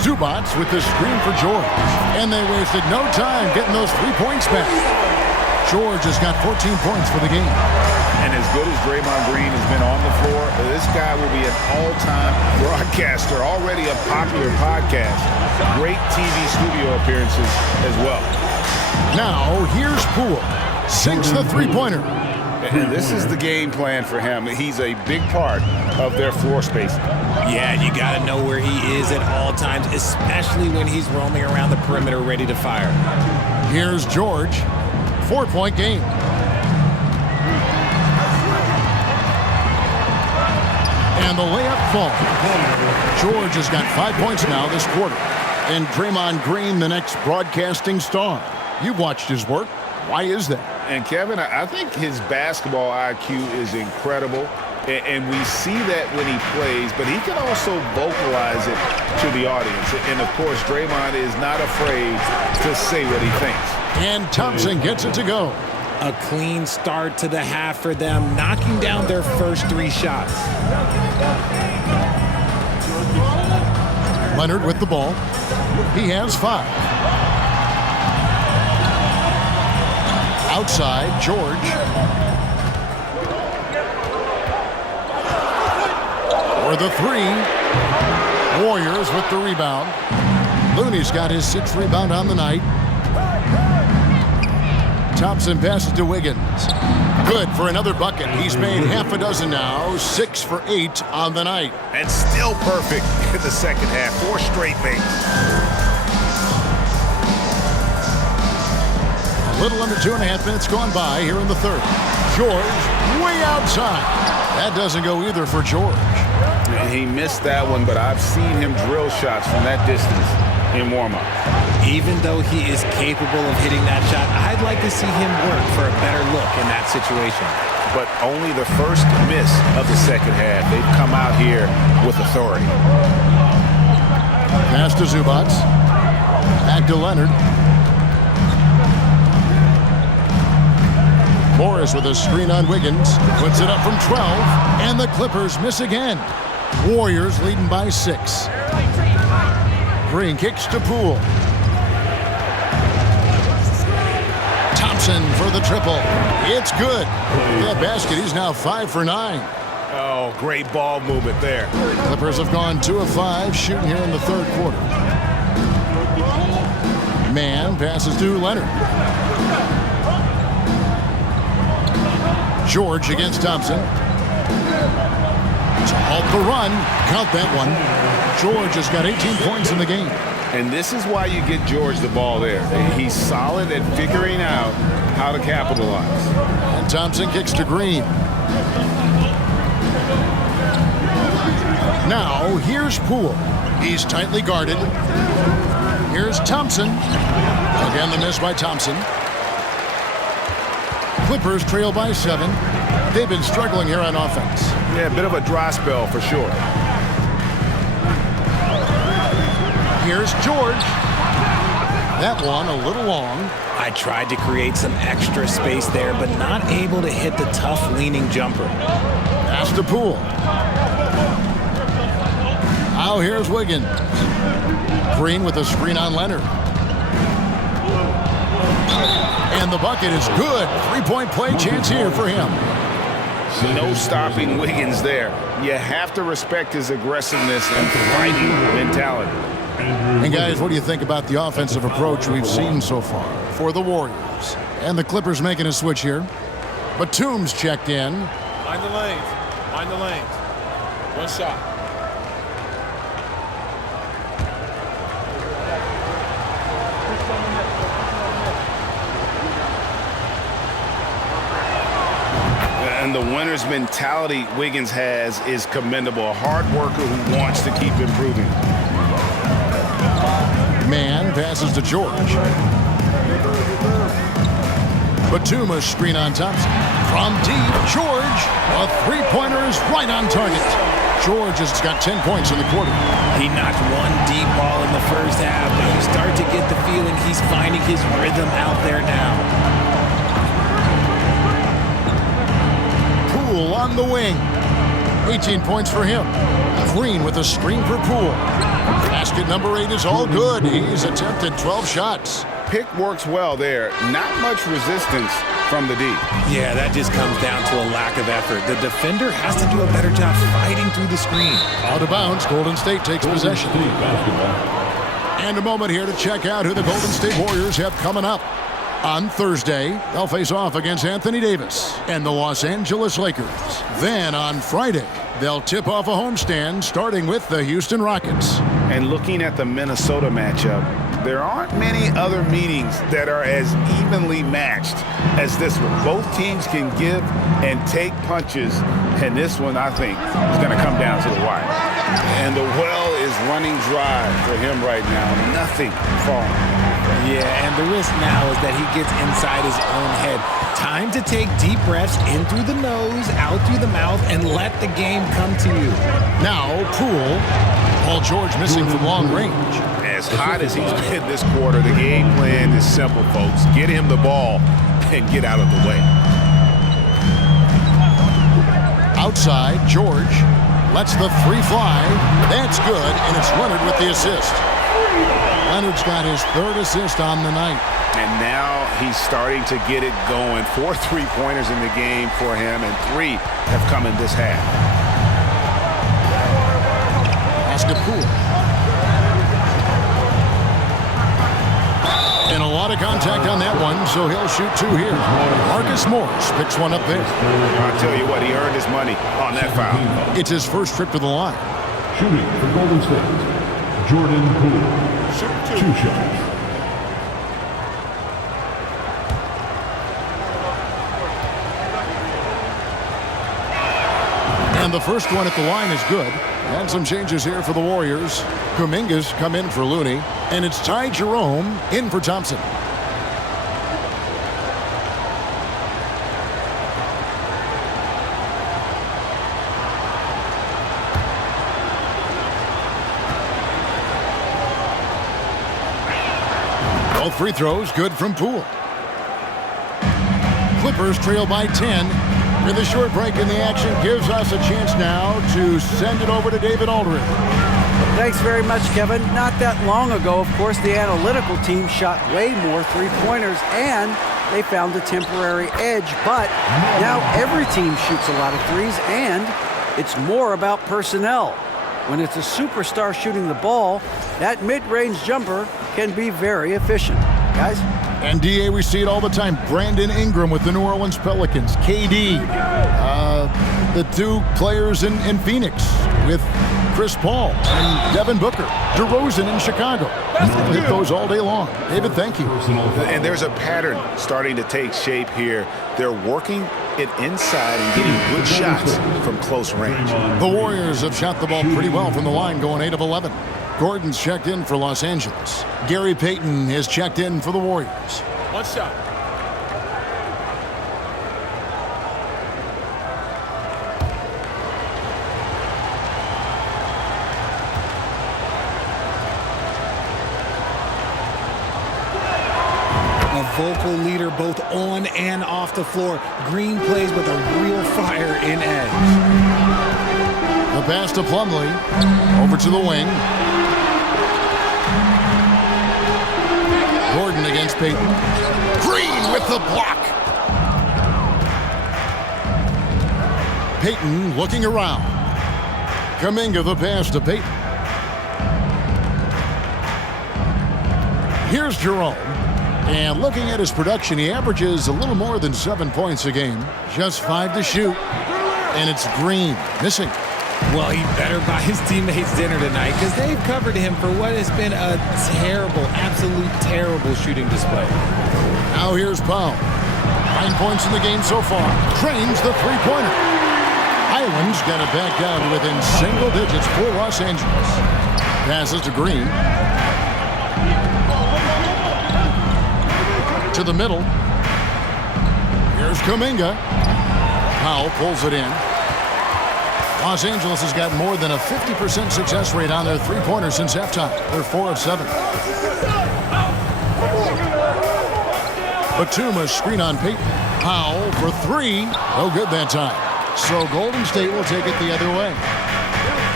Zubats with the screen for George. And they wasted no time getting those 3 points back. George has got 14 points for the game. And as good as Draymond Green has been on the floor, this guy will be an all-time broadcaster, already a popular podcast. Great TV studio appearances as well. Now, here's Poole. Sinks the three-pointer. And this is the game plan for him. He's a big part of their floor spacing. Yeah, and you got to know where he is at all times, especially when he's roaming around the perimeter ready to fire. Here's George. 4-point game. And the layup falls. George has got 5 points now this quarter. And Draymond Green, the next broadcasting star. You've watched his work. Why is that? And Kevin, I think his basketball IQ is incredible. And we see that when he plays, but he can also vocalize it to the audience. And of course, Draymond is not afraid to say what he thinks. And Thompson gets it to go. A clean start to the half for them, knocking down their first 3 shots. Leonard with the ball. He has 5. Outside, George. For the 3. Warriors with the rebound. Looney's got his 6th rebound on the night. Thompson passes to Wiggins. Good for another bucket. He's made half a dozen now. 6 for 8 on the night. And still perfect in the second half. 4 straight makes. A little under 2.5 minutes gone by here in the third. George way outside. That doesn't go either for George. He missed that one, but I've seen him drill shots from that distance in warm-up. Even though he is capable of hitting that shot, I'd like to see him work for a better look in that situation. But only the first miss of the second half. They've come out here with authority. Pass to Zubats. Back to Leonard. Morris with a screen on Wiggins. Puts it up from 12. And the Clippers miss again. Warriors leading by 6. Green kicks to Poole. Thompson for the triple. It's good. That basket, he's now 5 for 9. Oh, great ball movement there. Clippers have gone 2 of 5 shooting here in the third quarter. Man passes to Leonard. George against Thompson. To halt the run. Count that one. George has got 18 points in the game. And this is why you get George the ball there. He's solid at figuring out how to capitalize. And Thompson kicks to Green. Now, here's Poole. He's tightly guarded. Here's Thompson. Again, the miss by Thompson. Clippers trail by 7. They've been struggling here on offense. Yeah, a bit of a dry spell for sure. Here's George. That one a little long. I tried to create some extra space there, but not able to hit the tough leaning jumper. Pass to Poole. Now here's Wiggins. Green with a screen on Leonard. And the bucket is good. Three-point play chance here for him. No stopping Wiggins there. You have to respect his aggressiveness and fighting mentality. And guys, what do you think about the offensive approach we've seen so far for the Warriors? And the Clippers making a switch here. Batum's checked in. Mind the lanes. Mind the lanes. One shot. And the winner's mentality Wiggins has is commendable. A hard worker who wants to keep improving. Man passes to George. Batum a screen on Thompson. From deep, George. A three-pointer is right on target. George has got 10 points in the quarter. He knocked one deep ball in the first half, but you start to get the feeling he's finding his rhythm out there now. Poole on the wing. 18 points for him. Green with a screen for Poole. Basket number 8 is all good. He's attempted 12 shots. Pick works well there. Not much resistance from the D. Yeah, that just comes down to a lack of effort. The defender has to do a better job fighting through the screen. Out of bounds, Golden State takes possession. And a moment here to check out who the Golden State Warriors have coming up. On Thursday, they'll face off against Anthony Davis and the Los Angeles Lakers. Then on Friday, they'll tip off a homestand starting with the Houston Rockets. And looking at the Minnesota matchup, there aren't many other meetings that are as evenly matched as this one. Both teams can give and take punches, and this one, I think, is going to come down to the wire. And the well is running dry for him right now. Nothing falling. Yeah, and the risk now is that he gets inside his own head. Time to take deep breaths in through the nose, out through the mouth, and let the game come to you. Now, Poole. Paul George missing from long range. As hot as he's been this quarter, the game plan is simple, folks. Get him the ball and get out of the way. Outside, George lets the three fly. That's good, and it's Leonard with the assist. Leonard's got his third assist on the night. And now he's starting to get it going. 4 3-pointers in the game for him, and 3 have come in this half. Basket Poole. And a lot of contact on that one, so he'll shoot 2 here. Marcus Morris picks one up there. I'll tell you what, he earned his money on that foul. It's his first trip to the line. Shooting for Golden State, Jordan Poole. 2 shots. And the first one at the line is good. And some changes here for the Warriors. Kuminga's come in for Looney. And it's Ty Jerome in for Thompson. Both free throws good from Poole. Clippers trail by 10. And the short break in the action gives us a chance now to send it over to David Aldridge. Thanks very much, Kevin. Not that long ago, of course, the analytical team shot way more three-pointers, and they found a temporary edge. But now every team shoots a lot of threes, and it's more about personnel. When it's a superstar shooting the ball, that mid-range jumper can be very efficient. Guys? And DA, we see it all the time. Brandon Ingram with the New Orleans Pelicans. KD, the 2 players in Phoenix with Chris Paul and Devin Booker, DeRozan in Chicago. We'll hit those all day long. David, thank you. And there's a pattern starting to take shape here. They're working it inside and getting good shots from close range. The Warriors have shot the ball pretty well from the line, going 8 of 11. Gordon's checked in for Los Angeles. Gary Payton is checked in for the Warriors. One shot. Vocal leader both on and off the floor. Green plays with a real fire in edge. The pass to Plumlee. Over to the wing. Gordon against Payton. Green with the block. Payton looking around. Kuminga the pass to Payton. Here's Jerome. And looking at his production, he averages a little more than 7 points a game. Just 5 to shoot. And it's Green, missing. Well, he better buy his teammates dinner tonight because they've covered him for what has been a terrible, absolute terrible shooting display. Now here's Powell. 9 points in the game so far. Trains the three-pointer. Highland's got it back down to within single digits for Los Angeles. Passes to Green. To the middle. Here's Kuminga. Powell pulls it in. Los Angeles has got more than a 50% success rate on their three-pointers since halftime. They're 4 of 7. Batum screen on Payton. Powell for 3. No good that time. So Golden State will take it the other way.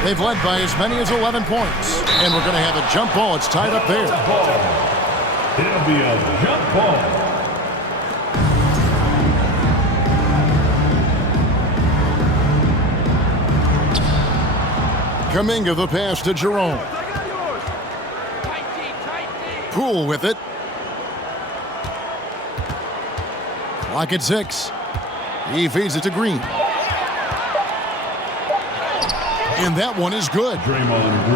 They've led by as many as 11 points. And we're going to have a jump ball. It's tied up there. It'll be a jump ball. Kuminga the pass to Jerome. Poole with it. Clock at 6. He feeds it to Green. And that one is good.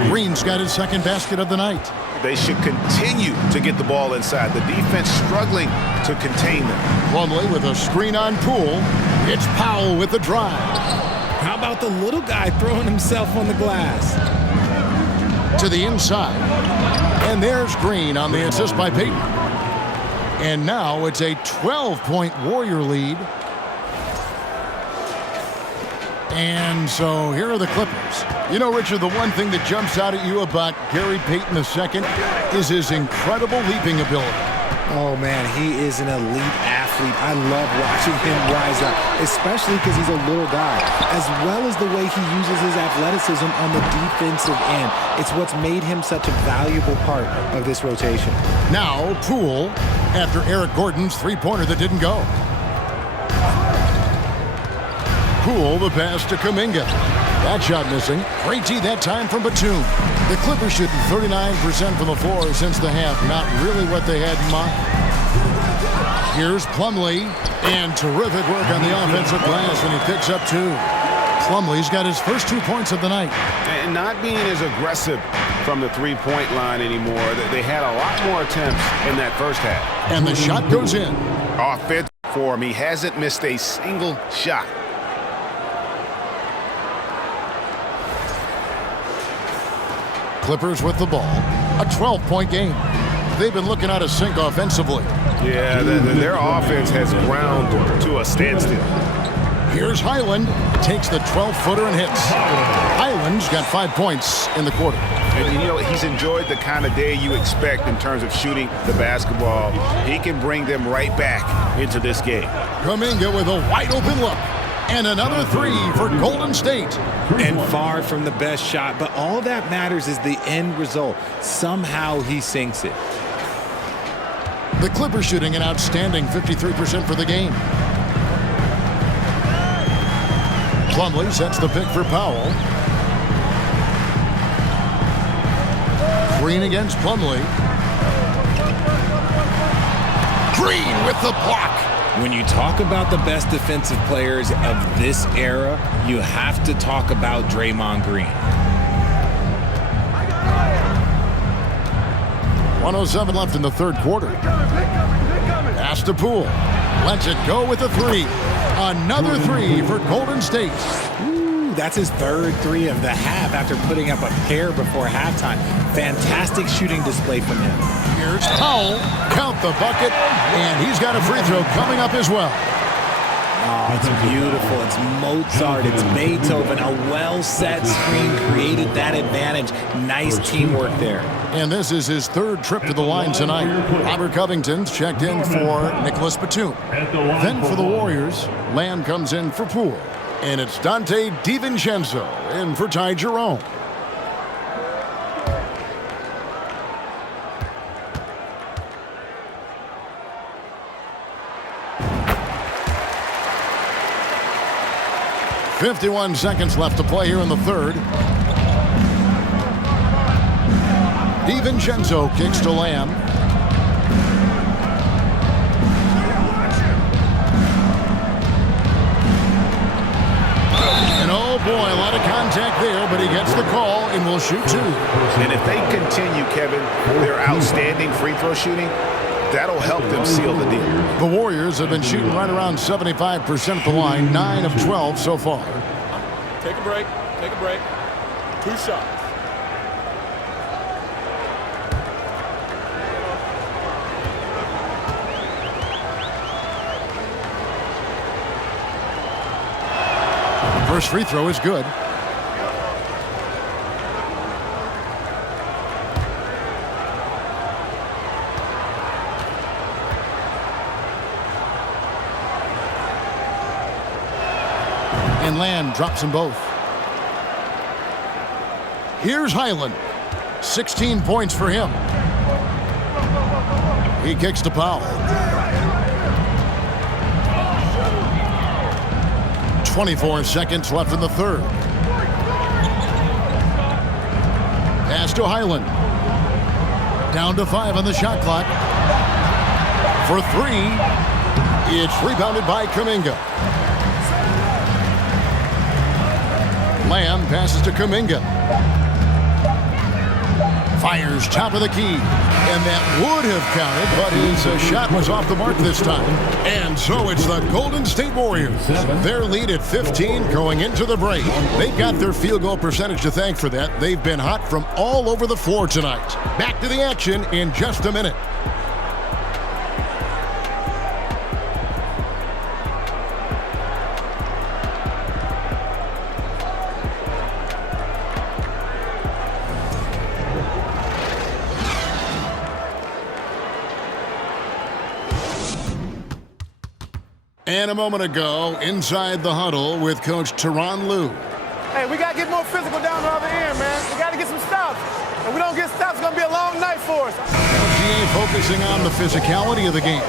Green's got his second basket of the night. They should continue to get the ball inside. The defense struggling to contain them. Plumlee with a screen on Poole. It's Powell with the drive. How about the little guy throwing himself on the glass? To the inside. And there's Green on the assist by Payton. And now it's a 12-point Warrior lead. And so here are the Clippers. You know, Richard, the one thing that jumps out at you about Gary Payton II is his incredible leaping ability. Oh, man, he is an elite athlete. I love watching him rise up, especially because he's a little guy, as well as the way he uses his athleticism on the defensive end. It's what's made him such a valuable part of this rotation. Now, Poole, after Eric Gordon's three-pointer that didn't go. Poole, the pass to Kuminga. That shot missing. Great D that time from Batum. The Clippers shooting 39% from the floor since the half. Not really what they had in mind. Here's Plumlee. And terrific work on the offensive glass, and he picks up 2. Plumlee's got his first 2 points of the night. And not being as aggressive from the three-point line anymore. They had a lot more attempts in that first half. And the shot goes in. Offense for him. He hasn't missed a single shot. Clippers with the ball. A 12-point game. They've been looking out of sync offensively. Yeah, their offense has ground to a standstill. Here's Highland. Takes the 12-footer and hits. Highland's got 5 points in the quarter. And, you know, he's enjoyed the kind of day you expect in terms of shooting the basketball. He can bring them right back into this game. Kuminga with a wide-open look. And another 3 for Golden State. And far from the best shot, but all that matters is the end result. Somehow he sinks it. The Clippers shooting an outstanding 53% for the game. Plumlee sets the pick for Powell. Green against Plumlee. Green with the block. When you talk about the best defensive players of this era, you have to talk about Draymond Green. 1:07 left in the third quarter. Pass to Poole. Lets it go with a three. Another three for Golden State. That's his third three of the half after putting up a pair before halftime. Fantastic shooting display from him. Here's Powell. Count the bucket, and he's got a free throw coming up as well. Oh, it's beautiful. It's Mozart. It's Beethoven. A well-set screen created that advantage. Nice teamwork there. And this is his third trip to the line tonight. Robert Covington's checked in for Nicholas Batum. Then for the Warriors, Lamb comes in for Poole. And it's Dante DiVincenzo in for Ty Jerome. .51 seconds left to play here in the third. DiVincenzo kicks to Lamb. And oh boy, a lot of contact there, but he gets the call and will shoot two. And if they continue, Kevin, their outstanding free throw shooting, that'll help them seal the deal. The Warriors have been shooting right around 75% at the line, 9 of 12 so far. Take a break. Take a break. 2 shots. First free throw is good. And Lamb drops them both. Here's Highland. 16 points for him. He kicks to Powell. 24 seconds left in the third. Pass to Highland. Down to 5 on the shot clock. For 3. It's rebounded by Kuminga. Lamb passes to Kuminga. Fires top of the key. And that would have counted, but his shot was off the mark this time. And so it's the Golden State Warriors. Their lead at 15 going into the break. They've got their field goal percentage to thank for that. They've been hot from all over the floor tonight. Back to the action in just a minute. And a moment ago, inside the huddle with Coach Tyronn Lue. Hey, we got to get more physical down the other end, man. We got to get some stops. If we don't get stops, it's going to be a long night for us. GA focusing on the physicality of the game.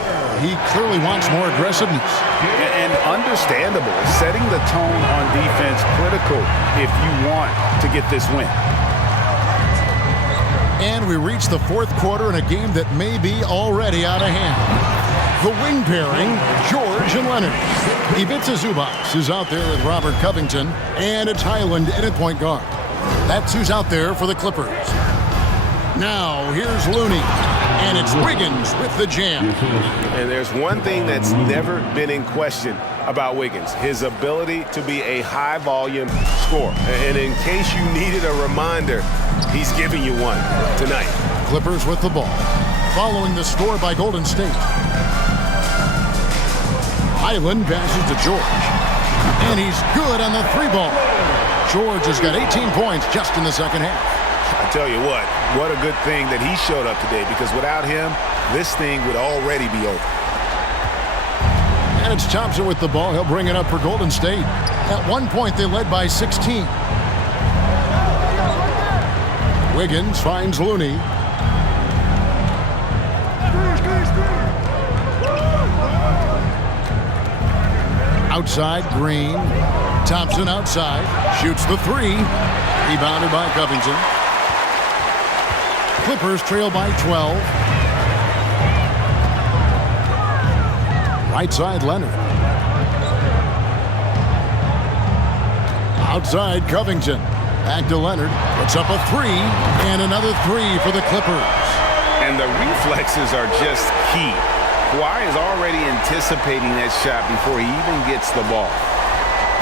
He clearly wants more aggressiveness. And understandable. Setting the tone on defense critical if you want to get this win. And we reach the fourth quarter in a game that may be already out of hand. The wing pairing, George and Leonard. Ivica Zubac is out there with Robert Covington, and it's Highland in at point guard. That's who's out there for the Clippers. Now, here's Looney, and it's Wiggins with the jam. And there's one thing that's never been in question about Wiggins, his ability to be a high-volume scorer. And in case you needed a reminder, he's giving you one tonight. Clippers with the ball, following the score by Golden State. Highland passes to George, and he's good on the 3-ball. George has got 18 points just in the second half. I tell you what a good thing that he showed up today, because without him, this thing would already be over. And it's Thompson with the ball. He'll bring it up for Golden State. At one point, they led by 16. Wiggins finds Looney. Outside, Green. Thompson outside. Shoots the 3. Rebounded by Covington. Clippers trail by 12. Right side, Leonard. Outside, Covington. Back to Leonard. Puts up a 3. And another 3 for the Clippers. And the reflexes are just key. Kawhi is already anticipating that shot before he even gets the ball.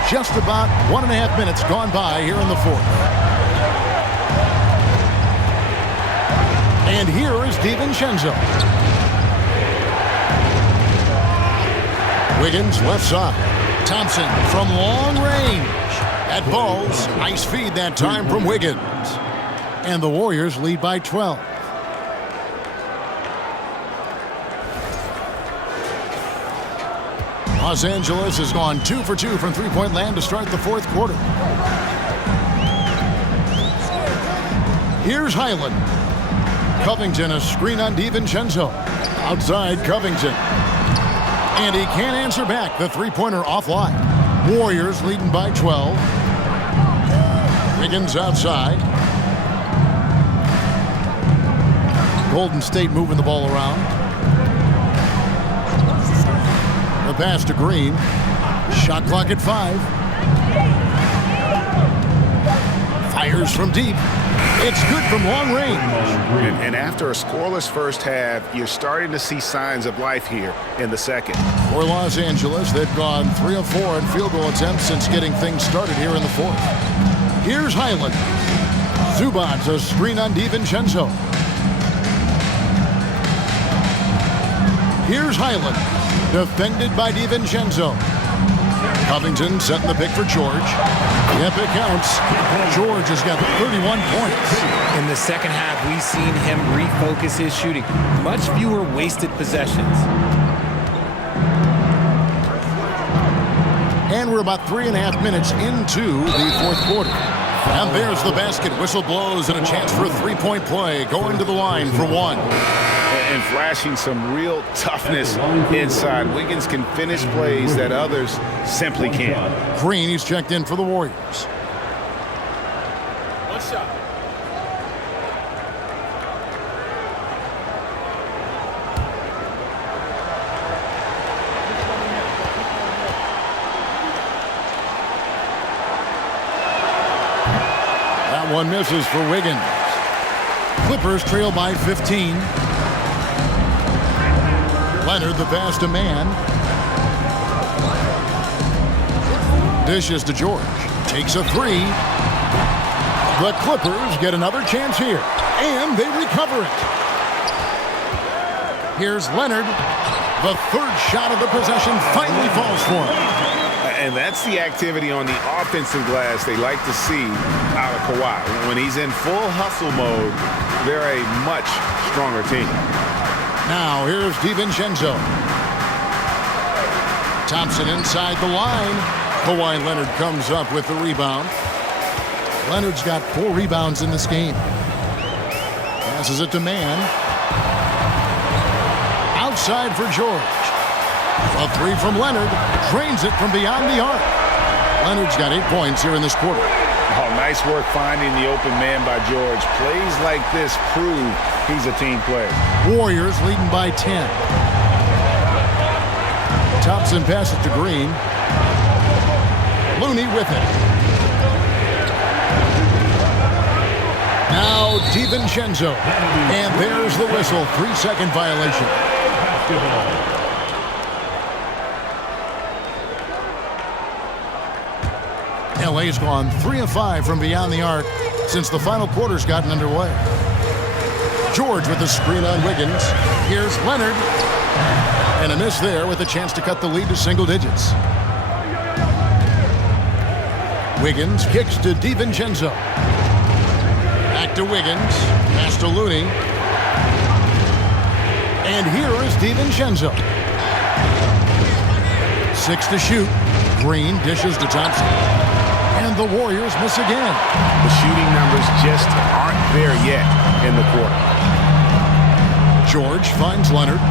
Just about 1.5 minutes gone by here in the fourth. And here is DiVincenzo. Wiggins left side. Thompson from long range. That ball's nice feed that time from Wiggins. And the Warriors lead by 12. Los Angeles has gone 2 for 2 from three-point land to start the fourth quarter. Here's Highland. Covington, a screen on DiVincenzo. Outside Covington. And he can't answer back. The three-pointer offline. Warriors leading by 12. Wiggins outside. Golden State moving the ball around. The pass to Green. Shot clock at 5. Fires from deep. It's good from long range. And after a scoreless first half, you're starting to see signs of life here in the second. For Los Angeles, they've gone 3 of 4 in field goal attempts since getting things started here in the fourth. Here's Highland. Zubac's a screen on DiVincenzo. Here's Highland. Defended by DiVincenzo. Covington setting the pick for George. Yep, it counts. George has got 31 points. In the second half, we've seen him refocus his shooting. Much fewer wasted possessions. And we're about 3.5 minutes into the fourth quarter. And there's the basket. Whistle blows and a chance for a three-point play. Going to the line for one. And flashing some real toughness inside. Wiggins can finish plays that others simply can't. Green, he's checked in for the Warriors. One shot. That one misses for Wiggins. Clippers trail by 15. Leonard, the pass to man. Dishes to George. Takes a 3. The Clippers get another chance here. And they recover it. Here's Leonard. The third shot of the possession finally falls for him. And that's the activity on the offensive glass they like to see out of Kawhi. When he's in full hustle mode, they're a much stronger team. Now here's DiVincenzo. Thompson inside the line. Kawhi Leonard comes up with the rebound. Leonard's got 4 rebounds in this game. Passes it to man. Outside for George. A 3 from Leonard. Drains it from beyond the arc. Leonard's got 8 points here in this quarter. Oh, nice work finding the open man by George. Plays like this prove he's a team player. Warriors leading by 10. Thompson passes to Green. Looney with it. Now DiVincenzo. And there's the whistle. 3-second violation. LA's gone 3 of 5 from beyond the arc since the final quarter's gotten underway. George with the screen on Wiggins. Here's Leonard. And a miss there with a chance to cut the lead to single digits. Wiggins kicks to DiVincenzo. Back to Wiggins. Pass to Looney. And here is DiVincenzo. 6 to shoot. Green dishes to Thompson. And the Warriors miss again. The shooting numbers just aren't there yet in the quarter. George finds Leonard.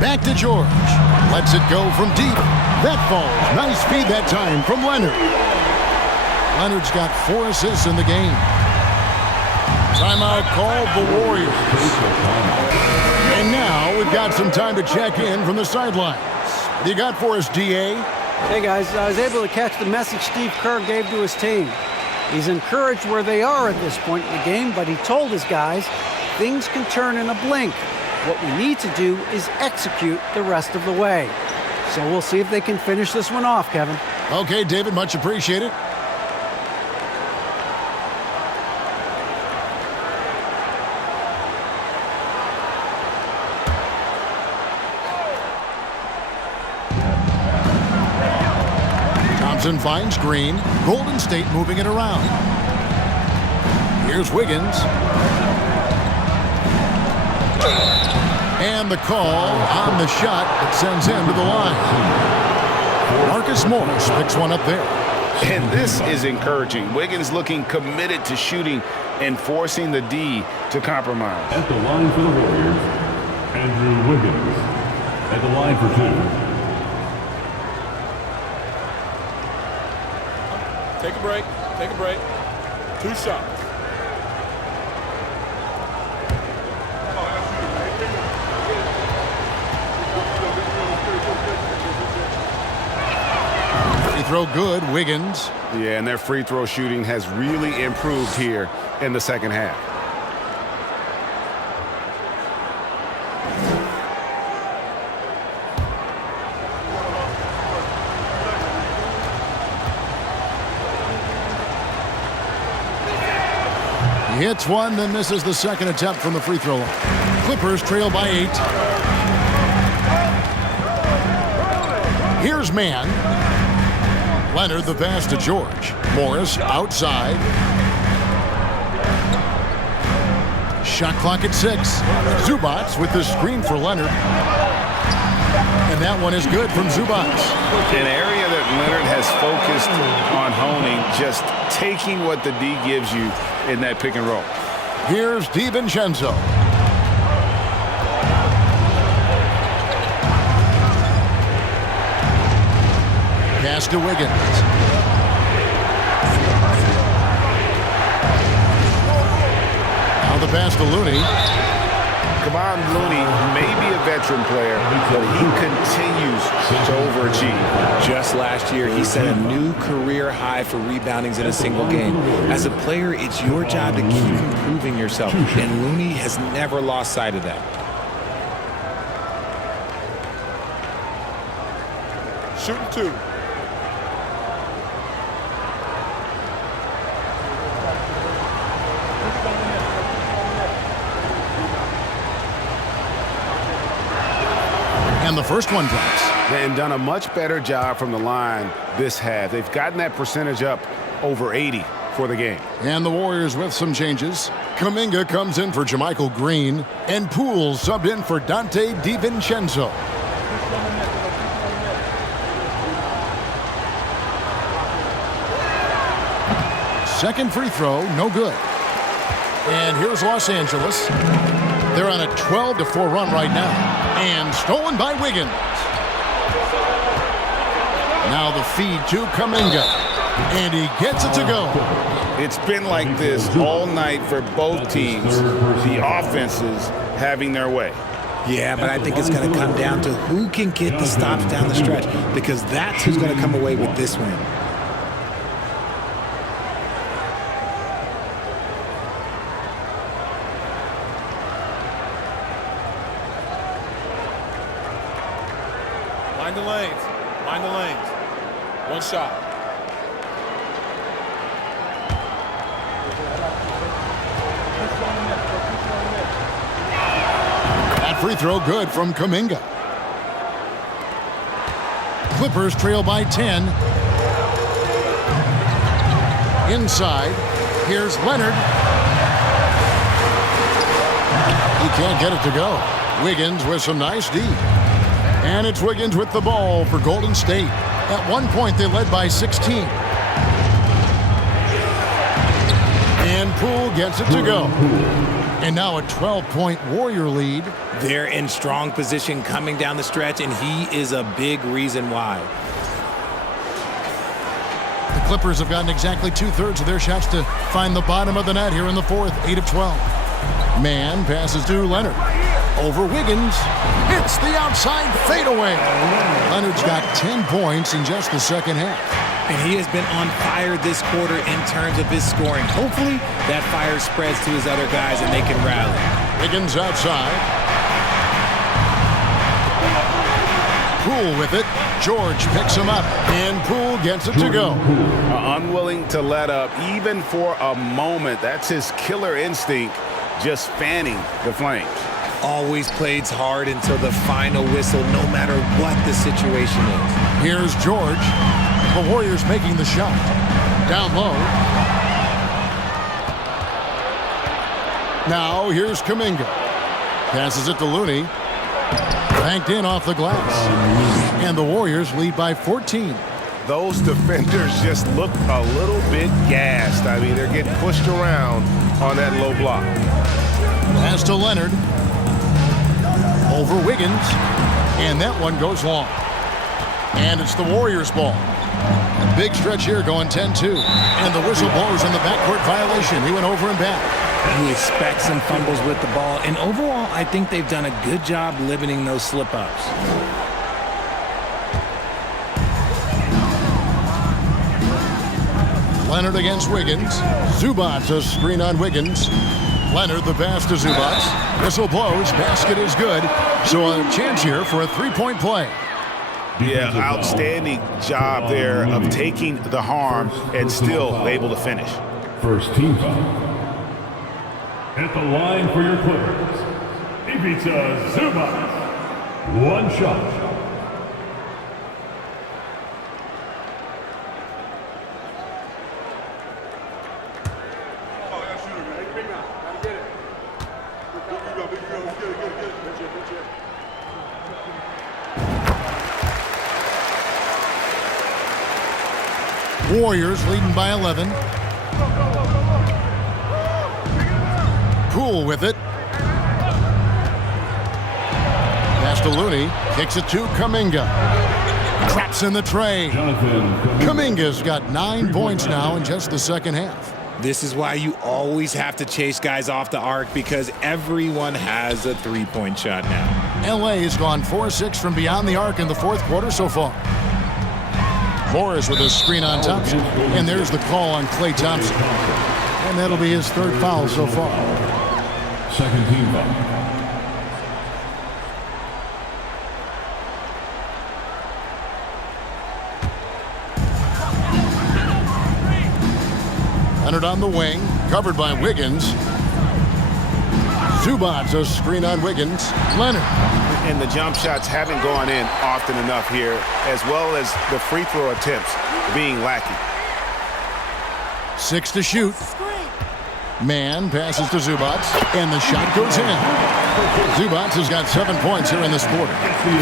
Back to George. Lets it go from deep. That falls. Nice feed that time from Leonard. Leonard's got 4 assists in the game. Timeout called the Warriors. And now we've got some time to check in from the sidelines. What do you got for us, DA? Hey, guys, I was able to catch the message Steve Kerr gave to his team. He's encouraged where they are at this point in the game, but he told his guys, things can turn in a blink. What we need to do is execute the rest of the way. So we'll see if they can finish this one off, Kevin. Okay, David, much appreciated. Thompson finds Green. Golden State moving it around. Here's Wiggins. And the call on the shot that sends him to the line. Marcus Morris picks one up there. And this is encouraging. Wiggins looking committed to shooting and forcing the D to compromise. At the line for the Warriors, Andrew Wiggins. At the line for two. Take a break. Take a break. 2 shots. Free throw good, Wiggins. Yeah, and their free throw shooting has really improved here in the second half. He hits one, then misses the second attempt from the free throw line. Clippers trail by 8. Here's Mann. Leonard the pass to George. Morris outside. Shot clock at 6. Zubats with the screen for Leonard. And that one is good from Zubats. An area that Leonard has focused on honing, just taking what the D gives you in that pick and roll. Here's DiVincenzo. Pass to Wiggins. Now the pass to Looney. Kevon Looney may be a veteran player, but he continues to overachieve. Just last year, he set a new career high for reboundings in a single game. As a player, it's your job to keep improving yourself, and Looney has never lost sight of that. Shooting 2. And the first one drops. And done a much better job from the line this half. They've gotten that percentage up over 80 for the game. And the Warriors with some changes. Kuminga comes in for JaMychal Green, and Poole subbed in for Dante DiVincenzo. Second free throw, no good. And here's Los Angeles. They're on a 12-4 run right now. And stolen by Wiggins. Now the feed to Kuminga. And he gets it to go. It's been like this all night for both teams. The offenses having their way. Yeah, but I think it's going to come down to who can get the stops down the stretch, because that's who's going to come away with this win. Mind the lanes. Mind the lanes. 1 shot. That free throw good from Kuminga. Clippers trail by 10. Inside. Here's Leonard. He can't get it to go. Wiggins with some nice D. And it's Wiggins with the ball for Golden State. At one point, they led by 16. And Poole gets it to go. And now a 12-point Warrior lead. They're in strong position coming down the stretch, and he is a big reason why. The Clippers have gotten exactly 2/3 of their shots to find the bottom of the net here in the fourth, 8 of 12. Mann passes to Leonard. Over Wiggins. It's the outside fadeaway. Leonard's got 10 points in just the second half. And he has been on fire this quarter in terms of his scoring. Hopefully, that fire spreads to his other guys and they can rally. Wiggins outside. Poole with it. George picks him up, and Poole gets it to go. Unwilling to let up, even for a moment. That's his killer instinct, just fanning the flames. Always plays hard until the final whistle, no matter what the situation is. Here's George. The Warriors making the shot. Down low. Now here's Kuminga. Passes it to Looney. Banked in off the glass. And the Warriors lead by 14. Those defenders just look a little bit gassed. I mean, they're getting pushed around on that low block. Pass to Leonard. Over Wiggins. And that one goes long. And it's the Warriors' ball. A big stretch here going 10-2. And the whistle blows on the backcourt violation. He went over and back. He expects some fumbles with the ball. And overall, I think they've done a good job limiting those slip-ups. Leonard against Wiggins. Zubac a screen on Wiggins. Leonard the pass to Zubac. Whistle blows. Basket is good. So a chance here for a three-point play. Yeah, outstanding job there of taking the harm and still able to finish. First team foul. At the line for your Clippers, Ivica Zubac. One shot. Warriors leading by 11. Poole with it. Pass to Looney. Kicks it to Kuminga. Traps in the tray. Kuminga's got 9 points now in just the second half. This is why you always have to chase guys off the arc, because everyone has a three-point shot now. LA has gone 4-6 from beyond the arc in the fourth quarter so far. Morris with a screen on Thompson. And there's the call on Klay Thompson. And that'll be his third foul so far. Second team foul. Leonard on the wing, covered by Wiggins. Zubac a screen on Wiggins. Leonard. And the jump shots haven't gone in often enough here, as well as the free throw attempts being lacking. 6 to shoot. Man passes to Zubac, and the shot goes in. Zubac has got 7 points here in this quarter.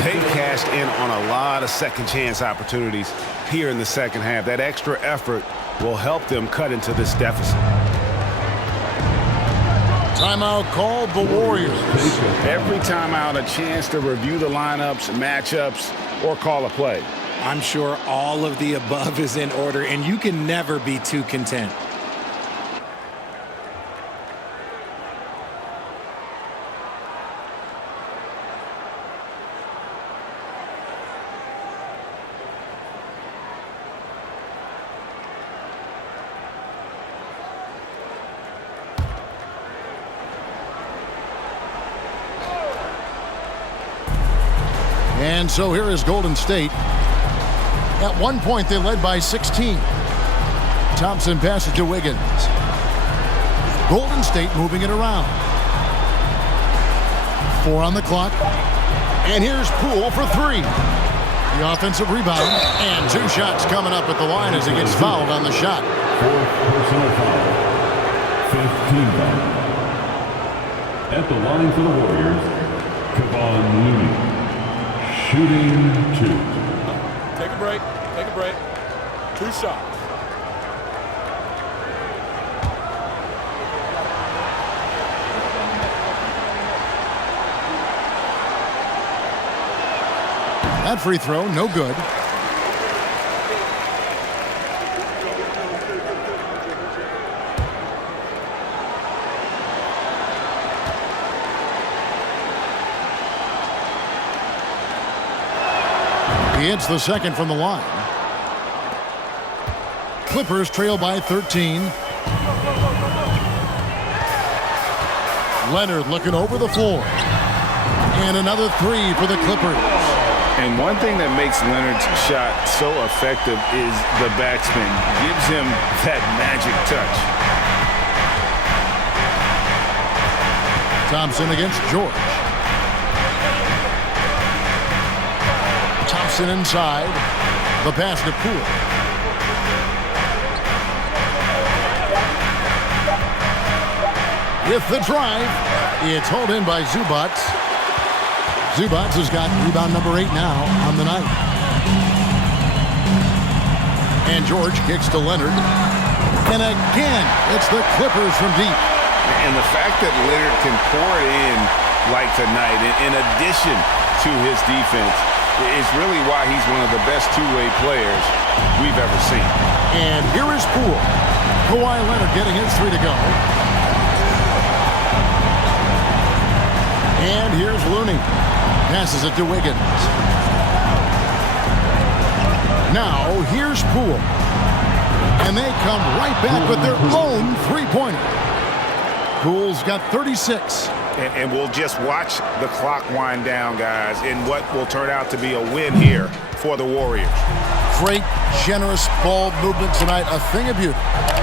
They cashed in on a lot of second chance opportunities here in the second half. That extra effort will help them cut into this deficit. Timeout called the Warriors. Every timeout a chance to review the lineups, matchups, or call a play. I'm sure all of the above is in order, and you can never be too content. And so here is Golden State. At one point, they led by 16. Thompson passes to Wiggins. Golden State moving it around. 4 on the clock. And here's Poole for 3. The offensive rebound. And 2 shots coming up at the line as he gets fouled on the shot. 4th personal foul. 15th foul. At the line for the Warriors, Kevon Looney. Shooting 2. Take a break. Take a break. 2 shots. That free throw, no good. He hits the second from the line. Clippers trail by 13. Leonard looking over the floor. And another three for the Clippers. And one thing that makes Leonard's shot so effective is the backspin. Gives him that magic touch. Thompson against George. Thompson inside. The pass to Poole. With the drive, it's hauled in by Zubats. Zubats has got rebound number 8 now on the night. And George kicks to Leonard. And again, it's the Clippers from deep. And the fact that Leonard can pour it in like tonight, in addition to his defense, is really why he's one of the best two-way players we've ever seen. And here is Poole. Kawhi Leonard getting his 3 to go. And here's Looney. Passes it to Wiggins. Now, here's Poole. And they come right back with their own three-pointer. Poole's got 36. And we'll just watch the clock wind down, guys, in what will turn out to be a win here for the Warriors. Great, generous ball movement tonight. A thing of beauty.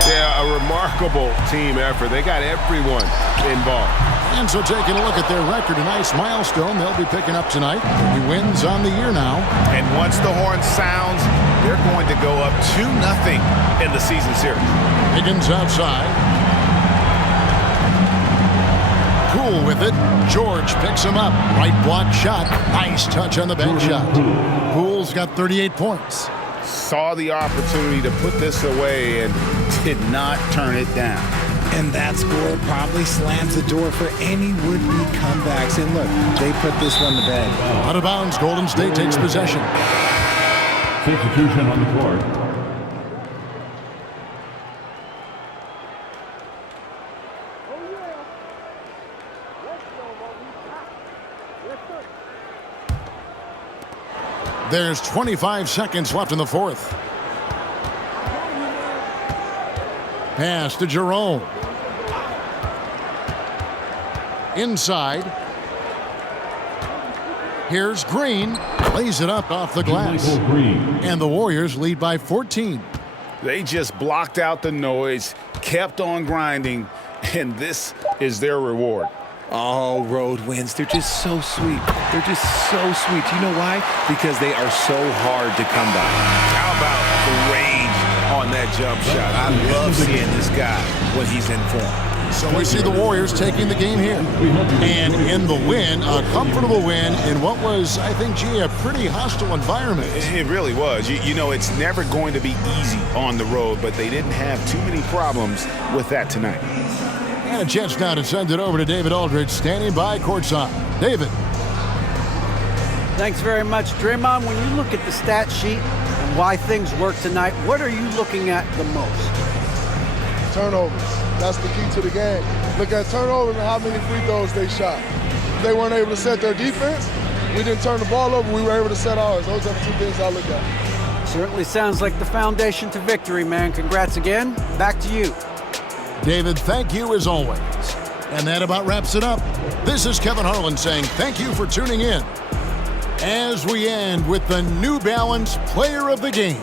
Yeah, a remarkable team effort. They got everyone involved. And so taking a look at their record, a nice milestone they'll be picking up tonight. 30 wins on the year now. And once the horn sounds, they're going to go up 2-0 in the season series. Higgins outside. Poole with it. George picks him up. Right block shot. Nice touch on the bench shot. Poole's got 38 points. Saw the opportunity to put this away and did not turn it down. And that score probably slams the door for any would-be comebacks. And look, they put this one to bed. Out of bounds, Golden State takes possession. Substitution on the court. There's 25 seconds left in the fourth. Pass to Jerome. Inside. Here's Green. Lays it up off the glass. And the Warriors lead by 14. They just blocked out the noise, kept on grinding, and this is their reward. All road wins. They're just so sweet. They're just so sweet. You know why? Because they are so hard to come by. How about the range on that jump shot? I love seeing this guy when he's in form. So we see the Warriors taking the game here. And in the win, a comfortable win in what was, I think, a pretty hostile environment. It really was. You know, it's never going to be easy on the road, but they didn't have too many problems with that tonight. And a chance now to send it over to David Aldridge, standing by courtside. David. Thanks very much, Draymond. When you look at the stat sheet and why things work tonight, what are you looking at the most? Turnovers. That's the key to the game. Look at turnovers and how many free throws they shot. If they weren't able to set their defense, we didn't turn the ball over, we were able to set ours. Those are the two things I look at. Certainly sounds like the foundation to victory, man. Congrats again. Back to you. David, thank you as always. And that about wraps it up. This is Kevin Harlan saying thank you for tuning in as we end with the New Balance Player of the Game.